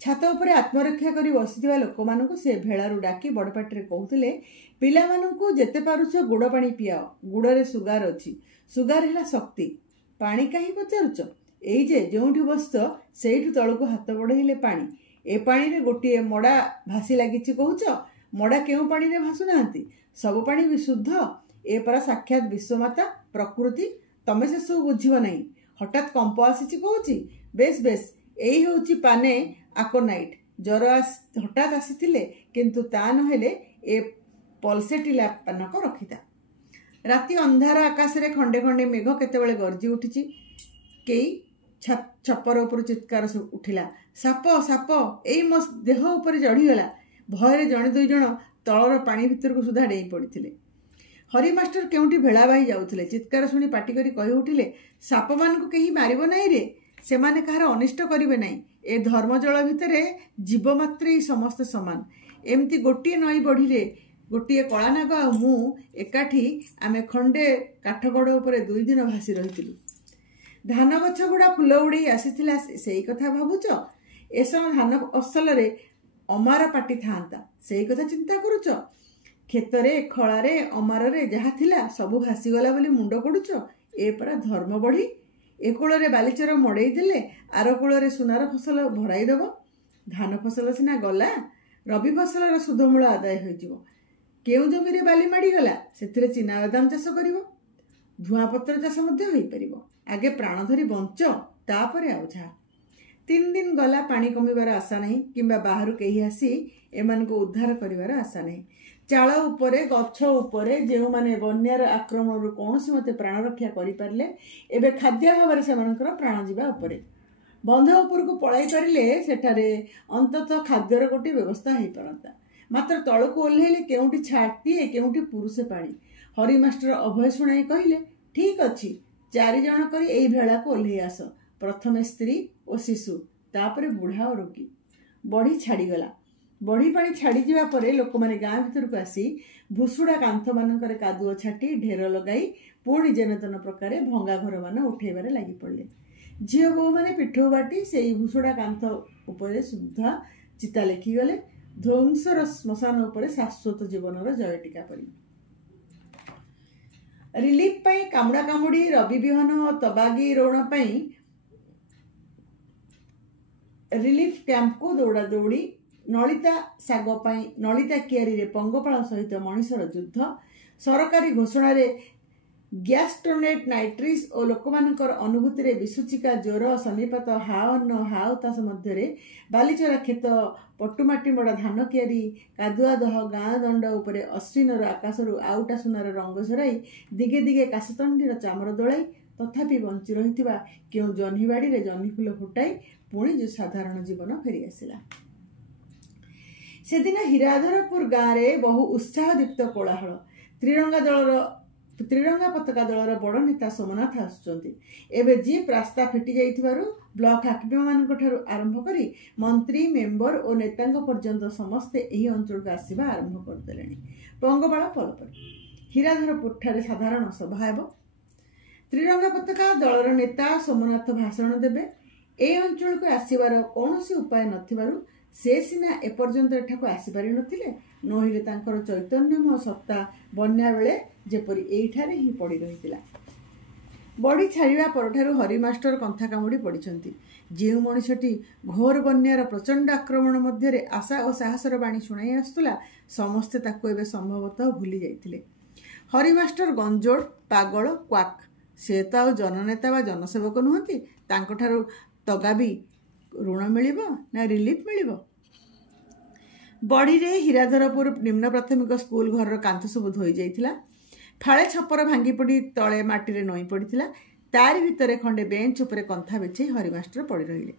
ଛାତ ଉପରେ ଆତ୍ମରକ୍ଷା କରି ବସିଥିବା ଲୋକମାନଙ୍କୁ ସେ ଭେଳାରୁ ଡାକି ବଡ଼ପାଟିରେ କହୁଥିଲେ, ପିଲାମାନଙ୍କୁ ଯେତେ ପାରୁଛ ଗୁଡ଼ ପାଣି ପିଆଅ, ଗୁଡ଼ରେ ସୁଗାର ଅଛି, ସୁଗାର ହେଲା ଶକ୍ତି, ପାଣି କାହିଁ ପଚାରୁଛ, ଏଇ ଯେ ଯେଉଁଠି ବସିଛ ସେଇଠୁ ତଳକୁ ହାତ ବଢ଼େଇଲେ ପାଣି, ଏ ପାଣିରେ ଗୋଟିଏ ମଡ଼ା ଭାସି ଲାଗିଛି କହୁଛ, ମଡ଼ା କେଉଁ ପାଣିରେ ଭାସୁନାହାନ୍ତି, ସବୁ ପାଣି ବିଶୁଦ୍ଧ, ଏ ପରା ସାକ୍ଷାତ ବିଶ୍ୱମାତା ପ୍ରକୃତି, ତମେ ସେସବୁ ବୁଝିବ ନାହିଁ, ହଠାତ୍ କମ୍ପ ଆସିଛି କହୁଛି, ବେଶ ବେଶ ଏଇ ହେଉଛି ପାନେ ଆକୋନାଇଟ୍, ଜ୍ୱର ହଠାତ୍ ଆସିଥିଲେ କିନ୍ତୁ ତା ନହେଲେ ଏ ପଲସେଟିଲା ପାନକ ରଖିତା। ରାତି ଅନ୍ଧାର ଆକାଶରେ ଖଣ୍ଡେ ଖଣ୍ଡେ ମେଘ କେତେବେଳେ ଗର୍ଜି ଉଠିଛି, କେଇ ଛପର ଉପରୁ ଚିତ୍କାର ଉଠିଲା, ସାପ ସାପ, ଏଇ ମୋ ଦେହ ଉପରେ ଚଢ଼ିଗଲା। ଭୟରେ ଜଣେ 2 ଜଣ ତଳର ପାଣି ଭିତରକୁ ସୁଦ୍ଧା ଡେଇଁ ପଡ଼ିଥିଲେ। ହରିମାଷ୍ଟର କେଉଁଠି ଭେଳା ବାହି ଯାଉଥିଲେ। ଚିତ୍କାର ଶୁଣି ପାଟି କରି କହି ଉଠିଲେ, ସାପମାନଙ୍କୁ କେହି ମାରିବ ନାହିଁ ରେ, ସେମାନେ କାହାର ଅନିଷ୍ଟ କରିବେ ନାହିଁ, ଏ ଧର୍ମଜଳ ଭିତରେ ଜୀବ ମାତ୍ରେ ସମସ୍ତେ ସମାନ। ଏମିତି ଗୋଟିଏ ନଈ ବଢ଼ିରେ ଗୋଟିଏ କଳାନାଗ ଆଉ ମୁଁ ଏକାଠି ଆମେ ଖଣ୍ଡେ କାଠଗଡ଼ ଉପରେ 2 ଦିନ ଭାସି ରହିଥିଲୁ। ଧାନ ଗଛ ଗୁଡ଼ା ଫୁଲ ଉଡ଼େଇ ଆସିଥିଲା ସେଇ କଥା ଭାବୁଛ, ଏସମ ଧାନ ଫସଲରେ ଅମାର ପାଟି ଥାଆନ୍ତା, ସେଇ କଥା ଚିନ୍ତା କରୁଛ, କ୍ଷେତରେ ଖଳାରେ ଅମାରରେ ଯାହା ଥିଲା ସବୁ ଭାସିଗଲା ବୋଲି ମୁଣ୍ଡ କରୁଛ, ଏ ପରା ଧର୍ମ ବଢ଼ି, ଏ କୂଳରେ ବାଲିଚର ମଡ଼େଇ ଦେଲେ ଆର କୂଳରେ ସୁନାର ଫସଲ ଭରାଇ ଦେବ। ଧାନ ଫସଲ ସିନା ଗଲା, ରବି ଫସଲର ସୁଧମୂଳ ଆଦାୟ ହୋଇଯିବ। କେଉଁ ଜମିରେ ବାଲି ମାଡ଼ିଗଲା ସେଥିରେ ଚିନାବାଦାମ ଚାଷ କରିବ, ଧୂଆଁପତ୍ର ଚାଷ ମଧ୍ୟ ହୋଇପାରିବ। ଆଗେ ପ୍ରାଣ ଧରି ବଞ୍ଚ, ତାପରେ ଆଉ ଯାହା। 3 ଦିନ ଗଲା, ପାଣି କମିବାର ଆଶା ନାହିଁ କିମ୍ବା ବାହାରୁ କେହି ଆସି ଏମାନଙ୍କୁ ଉଦ୍ଧାର କରିବାର ଆଶା ନାହିଁ। ଚାଳ ଉପରେ ଗଛ ଉପରେ ଯେଉଁମାନେ ବନ୍ୟାର ଆକ୍ରମଣରୁ କୌଣସି ମତେ ପ୍ରାଣ ରକ୍ଷା କରିପାରିଲେ ଏବେ ଖାଦ୍ୟାଭାବରେ ସେମାନଙ୍କର ପ୍ରାଣ ଯିବା ଉପରେ। ବନ୍ଧ ଉପରକୁ ପଳାଇ ପାରିଲେ ସେଠାରେ ଅନ୍ତତଃ ଖାଦ୍ୟର ଗୋଟିଏ ବ୍ୟବସ୍ଥା ହୋଇପାରନ୍ତା। ମାତ୍ର ତଳକୁ ଓହ୍ଲେଇଲେ କେଉଁଠି ଛାଟିଏ କେଉଁଠି ପୁରୁଷେ ପାଣି। ହରିମାଷ୍ଟର ଅଭୟ ଶୁଣାଇ କହିଲେ, ଠିକ୍ ଅଛି, 4 ଜଣ କରି ଏଇ ଭେଳାକୁ ଓହ୍ଲେଇ ଆସ, ପ୍ରଥମେ ସ୍ତ୍ରୀ ଓ ଶିଶୁ, ତାପରେ ବୁଢ଼ା ଓ ରୋଗୀ। ବଢ଼ି ଛାଡ଼ିଗଲା। ବଢ଼ି ପାଣି ଛାଡ଼ିଯିବା ପରେ ଲୋକମାନେ ଗାଁ ଭିତରକୁ ଆସି ଭୁଷୁଡ଼ା କାନ୍ଥମାନଙ୍କରେ କାଦୁଅ ଛାଟି ଢେର ଲଗାଇ ପୁଣି ଯେନତେନ ପ୍ରକାରେ ଭଙ୍ଗା ଘରମାନ ଉଠେଇବାରେ ଲାଗି ପଡ଼ିଲେ। ଝିଅ ବୋହୂମାନେ ପିଠଉ ବାଟି ସେଇ ଭୁଷୁଡ଼ା କାନ୍ଥ ଉପରେ ସୁଦ୍ଧା ଚିତା ଲେଖିଗଲେ, ଧ୍ୱଂସର ଶ୍ମଶାନ ଉପରେ ଶାଶ୍ୱତ ଜୀବନର ଜୟଟିକା ପରି। ରିଲିଫ ପାଇଁ କାମୁଡ଼ା କାମୁଡ଼ି, ରବି ବିହନ ଓ ତବାଗି ରୋଣ ପାଇଁ ରିଲିଫ କ୍ୟାମ୍ପକୁ ଦୌଡ଼ା ଦୌଡ଼ି, ନଳିତା ଶାଗ ପାଇଁ ନଳିତା କିଆରୀରେ ପଙ୍ଗପାଳ ସହିତ ମଣିଷର ଯୁଦ୍ଧ, ସରକାରୀ ଘୋଷଣାରେ ଗ୍ୟାଷ୍ଟ୍ରୋନେଟ୍ ନାଇଟ୍ରିସ୍ ଓ ଲୋକମାନଙ୍କର ଅନୁଭୂତିରେ ବିସୂଚିକା, ଜ୍ୱର, ସନ୍ନିପାତ, ହାଅନ୍ନ ହାଉତାସ ମଧ୍ୟରେ ବାଲିଚରା କ୍ଷେତ, ପଟୁମାଟି ମଡ଼ା ଧାନ କିଆରି, କାଦୁଆ ଦହ, ଗାଁ ଦଣ୍ଡ ଉପରେ ଅଶ୍ୱିନର ଆକାଶରୁ ଆଉଟା ସୁନାର ରଙ୍ଗ ଝରାଇ ଦିଗେ ଦିଗେ କାଶତଣ୍ଡିର ଚାମର ଦୋଳାଇ ତଥାପି ବଞ୍ଚି ରହିଥିବା କେଉଁ ଜହ୍ନିବାଡ଼ିରେ ଜହ୍ନିଫୁଲ ଫୁଟାଇ ପୁଣି ସାଧାରଣ ଜୀବନ ଫେରିଆସିଲା। ସେଦିନ ହୀରାଧରପୁର ଗାଁରେ ବହୁ ଉତ୍ସାହଦୀପ୍ତ କୋଳାହଳ। ତ୍ରିରଙ୍ଗା ପତାକା ଦଳର ବଡ଼ ନେତା ସୋମନାଥ ଆସୁଛନ୍ତି। ଏବେ ଜିପ୍ ରାସ୍ତା ଫିଟି ଯାଇଥିବାରୁ ବ୍ଲକ ହାକିମମାନଙ୍କ ଠାରୁ ଆରମ୍ଭ କରି ମନ୍ତ୍ରୀ, ମେମ୍ବର ଓ ନେତାଙ୍କ ପର୍ଯ୍ୟନ୍ତ ସମସ୍ତେ ଏହି ଅଞ୍ଚଳକୁ ଆସିବା ଆରମ୍ଭ କରିଦେଲେଣି। ପଙ୍ଗପାଳ ପଦପରେ ହୀରାଧରପୁରଠାରେ ସାଧାରଣ ସଭା ହେବ। ତ୍ରିରଙ୍ଗା ପତାକା ଦଳର ନେତା ସୋମନାଥ ଭାଷଣ ଦେବେ। ଏହି ଅଞ୍ଚଳକୁ ଆସିବାର କୌଣସି ଉପାୟ ନଥିବାରୁ ସେ ସିନା ଏପର୍ଯ୍ୟନ୍ତ ଏଠାକୁ ଆସିପାରି ନଥିଲେ, ନହେଲେ ତାଙ୍କର ଚୈତନ୍ୟମୟ ସତ୍ତା ବନ୍ୟା ବେଳେ ଯେପରି ଏଇଠାରେ ହିଁ ପଡ଼ି ରହିଥିଲା। ବଢ଼ି ଛାଡ଼ିବା ପରଠାରୁ ହରି ମାଷ୍ଟର କନ୍ଥା କାମୁଡ଼ି ପଡ଼ିଛନ୍ତି। ଯେଉଁ ମଣିଷଟି ଘୋର ବନ୍ୟାର ପ୍ରଚଣ୍ଡ ଆକ୍ରମଣ ମଧ୍ୟରେ ଆଶା ଓ ସାହସର ବାଣୀ ଶୁଣାଇ ଆସୁଥିଲା, ସମସ୍ତେ ତାକୁ ଏବେ ସମ୍ଭବତଃ ଭୁଲି ଯାଇଥିଲେ। ହରି ମାଷ୍ଟର ଗଞ୍ଜୋଡ଼, ପାଗଳ, କ୍ୱାକ୍। ସେ ତ ଆଉ ଜନନେତା ବା ଜନସେବକ ନୁହନ୍ତି। ତାଙ୍କଠାରୁ ତଗାବି ଋଣ ମିଳିବ ନା ରିଲିଫ୍ ମିଳିବ? ବଢ଼ିରେ ହୀରାଧରପୁର ନିମ୍ନ ପ୍ରାଥମିକ ସ୍କୁଲ ଘରର କାନ୍ଥ ସବୁ ଧୋଇ ଯାଇଥିଲା। ଫାଳେ ଛପର ଭାଙ୍ଗି ପଡ଼ି ତଳେ ମାଟିରେ ନଇଁ ପଡ଼ିଥିଲା। ତାରି ଭିତରେ ଖଣ୍ଡେ ବେଞ୍ଚ ଉପରେ କନ୍ଥା ବିଛେଇ ହରିମାଷ୍ଟର ପଡ଼ି ରହିଲେ।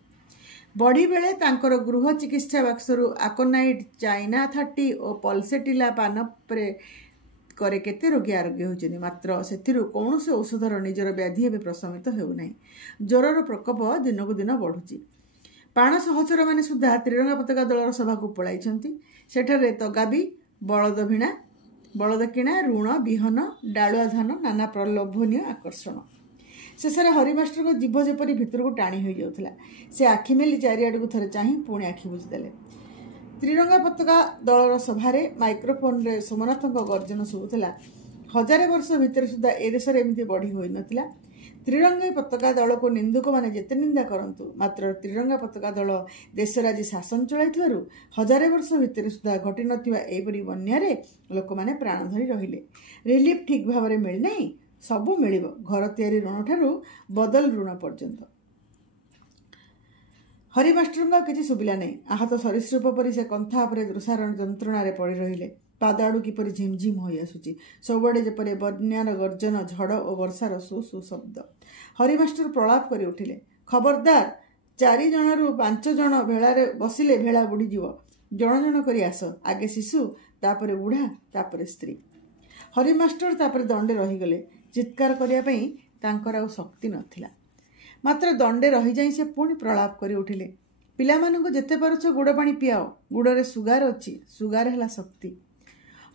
ବଢ଼ି ବେଳେ ତାଙ୍କର ଗୃହ ଚିକିତ୍ସା ବାକ୍ସରୁ ଆକୋନାଇଟ୍, ଚାଇନା 30 ଓ ପଲସେଟିଲା ପାନ ପରେ କେତେ ରୋଗୀ ଆରୋଗ୍ୟ ହେଉଛନ୍ତି, ମାତ୍ର ସେଥିରୁ କୌଣସି ଔଷଧର ନିଜର ବ୍ୟାଧି ଏବେ ପ୍ରଶମିତ ହେଉନାହିଁ। ଜ୍ୱରର ପ୍ରକୋପ ଦିନକୁ ଦିନ ବଢ଼ୁଛି। ପାଣ ସହଚରମାନେ ସୁଦ୍ଧା ତ୍ରିରଙ୍ଗା ପତାକା ଦଳର ସଭାକୁ ପଳାଇଛନ୍ତି। ସେଠାରେ ତଗାବି, ବଳଦ କିଣା, ଋଣ, ବିହନ, ଡାଳୁଆ ଧାନ, ନାନା ପ୍ରଲୋଭନୀୟ ଆକର୍ଷଣ। ଶେଷରେ ହରିମାଷ୍ଟରଙ୍କ ଜିଭ ଯେପରି ଭିତରକୁ ଟାଣି ହୋଇଯାଉଥିଲା। ସେ ଆଖି ମେଲି ଚାରିଆଡ଼କୁ ଥରେ ଚାହିଁ ପୁଣି ଆଖି ବୁଜିଦେଲେ। ତ୍ରିରଙ୍ଗା ପତାକା ଦଳର ସଭାରେ ମାଇକ୍ରୋଫୋନରେ ସୋମନାଥଙ୍କ ଗର୍ଜନ ଶୁଭୁଥିଲା। 1000 ବର୍ଷ ଭିତରେ ସୁଦ୍ଧା ଏ ଦେଶରେ ଏମିତି ବଢ଼ି ହୋଇନଥିଲା। ତ୍ରିରଙ୍ଗା ପତାକା ଦଳକୁ ନିନ୍ଦୁକମାନେ ଯେତେ ନିନ୍ଦା କରନ୍ତୁ, ମାତ୍ର ତ୍ରିରଙ୍ଗା ପତାକା ଦଳ ଦେଶରେ ଆଜି ଶାସନ ଚଳାଇଥିବାରୁ 1000 ବର୍ଷ ଭିତରେ ସୁଦ୍ଧା ଘଟିନଥିବା ଏହିପରି ବନ୍ୟାରେ ଲୋକମାନେ ପ୍ରାଣ ଧରି ରହିଲେ। ରିଲିଫ୍ ଠିକ୍ ଭାବରେ ମିଳିନାହିଁ। ସବୁ ମିଳିବ, ଘର ତିଆରି ଋଣଠାରୁ ବଦଲ ଋଣ ପର୍ଯ୍ୟନ୍ତ। ହରିମାଷ୍ଟରଙ୍କୁ ଆଉ କିଛି ଶୁଭିଲା ନାହିଁ। ଆହତ ସରୀସୃପ ପରି ସେ କନ୍ଥା ଉପରେ ଦୃଷାର ଯନ୍ତ୍ରଣାରେ ପଡ଼ି ରହିଲେ। ପାଦ ଆଡ଼ୁ କିପରି ଝିମଝିମ ହୋଇ ଆସୁଛି। ସବୁଆଡ଼େ ଯେପରି ବନ୍ୟାର ଗର୍ଜନ, ଝଡ଼ ଓ ବର୍ଷାର ସୁ ସୁ ଶବ୍ଦ। ହରିମାଷ୍ଟର ପ୍ରଳାପ କରି ଉଠିଲେ, ଖବରଦାର! 4 ଜଣରୁ 5 ଜଣ ଭେଳାରେ ବସିଲେ ଭେଳା ବୁଡ଼ିଯିବ। ଜଣ ଜଣ କରି ଆସ। ଆଗେ ଶିଶୁ, ତାପରେ ବୁଢ଼ା, ତାପରେ ସ୍ତ୍ରୀ। ହରିମାଷ୍ଟର ତାପରେ ଦଣ୍ଡେ ରହିଗଲେ। ଚିତ୍କାର କରିବା ପାଇଁ ତାଙ୍କର ଆଉ ଶକ୍ତି ନଥିଲା। ମାତ୍ର ଦଣ୍ଡେ ରହିଯାଇ ସେ ପୁଣି ପ୍ରଳାପ କରି ଉଠିଲେ, ପିଲାମାନଙ୍କୁ ଯେତେ ପାରୁଛ ଗୁଡ଼ ପାଣି ପିଆଅ। ଗୁଡ଼ରେ ସୁଗାର ଅଛି। ସୁଗାର ହେଲା ଶକ୍ତି।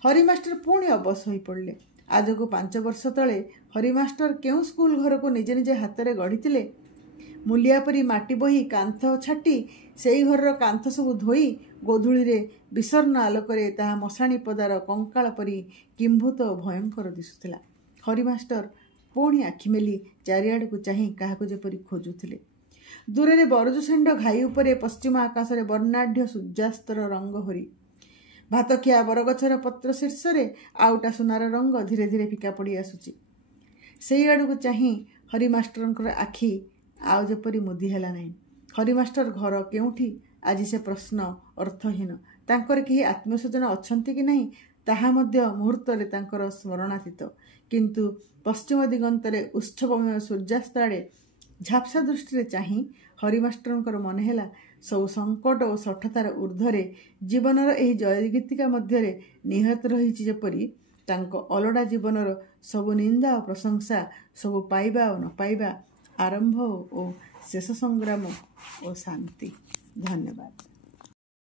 ହରିମାଷ୍ଟର ପୁଣି ଅବଶ ହୋଇପଡ଼ିଲେ। ଆଜକୁ 5 ବର୍ଷ ତଳେ ହରିମାଷ୍ଟର କେଉଁ ସ୍କୁଲ ଘରକୁ ନିଜେ ନିଜେ ହାତରେ ଗଢ଼ିଥିଲେ? ମୂଲିଆ ପରି ମାଟି ବୋହି କାନ୍ଥ ଛାଟି ସେଇ ଘରର କାନ୍ଥ ସବୁ ଧୋଇ ଗୋଧୂଳିରେ ବିଷର୍ଣ୍ଣ ଆଲୋକରେ ତାହା ମଶାଣି ପଦାର କଙ୍କାଳ ପରି କିମ୍ଭୂତ ଓ ଭୟଙ୍କର ଦିଶୁଥିଲା। ହରିମାଷ୍ଟର ପୁଣି ଆଖି ମେଲି ଚାରିଆଡ଼କୁ ଚାହିଁ କାହାକୁ ଯେପରି ଖୋଜୁଥିଲେ। ଦୂରରେ ବରଜୁଷେଣ୍ଡ ଘାଇ ଉପରେ ପଶ୍ଚିମ ଆକାଶରେ ବର୍ଣ୍ଣାଢ୍ୟ ସୂର୍ଯ୍ୟାସ୍ତର ରଙ୍ଗ ଭରି। ଭାତଖିଆ ବରଗଛର ପତ୍ର ଶୀର୍ଷରେ ଆଉଟା ସୁନାର ରଙ୍ଗ ଧୀରେ ଧୀରେ ଫିକା ପଡ଼ି ଆସୁଛି। ସେଇ ଆଡ଼କୁ ଚାହିଁ ହରିମାଷ୍ଟରଙ୍କର ଆଖି ଆଉ ଯେପରି ମୁଦି ହେଲା ନାହିଁ। ହରିମାଷ୍ଟର ଘର କେଉଁଠି? ଆଜି ସେ ପ୍ରଶ୍ନ ଅର୍ଥହୀନ। ତାଙ୍କର କେହି ଆତ୍ମୀୟସ୍ୱଜନ ଅଛନ୍ତି କି ନାହିଁ ତାହା ମଧ୍ୟ ମୁହୂର୍ତ୍ତରେ ତାଙ୍କର ସ୍ମରଣାତୀତ। କିନ୍ତୁ ପଶ୍ଚିମ ଦିଗନ୍ତରେ ଉତ୍ସବମୟ ସୂର୍ଯ୍ୟାସ୍ତ ଆଡ଼େ ଝାପ୍ସା ଦୃଷ୍ଟିରେ ଚାହିଁ ହରିମାଷ୍ଟରଙ୍କର ମନେ ହେଲା, ସବୁ ସଙ୍କଟ ଓ ଶଠତାର ଊର୍ଦ୍ଧ୍ୱରେ ଜୀବନର ଏହି ଜୟଗୀତିକା ମଧ୍ୟରେ ନିହତ ରହିଛି ଯେପରି ତାଙ୍କ ଅଲୋଡ଼ା ଜୀବନର ସବୁ ନିନ୍ଦା ଓ ପ୍ରଶଂସା, ସବୁ ପାଇବା ଓ ନ ପାଇବା, ଆରମ୍ଭ ଓ ଶେଷ ସଂଗ୍ରାମ ଓ ଶାନ୍ତି। ଧନ୍ୟବାଦ।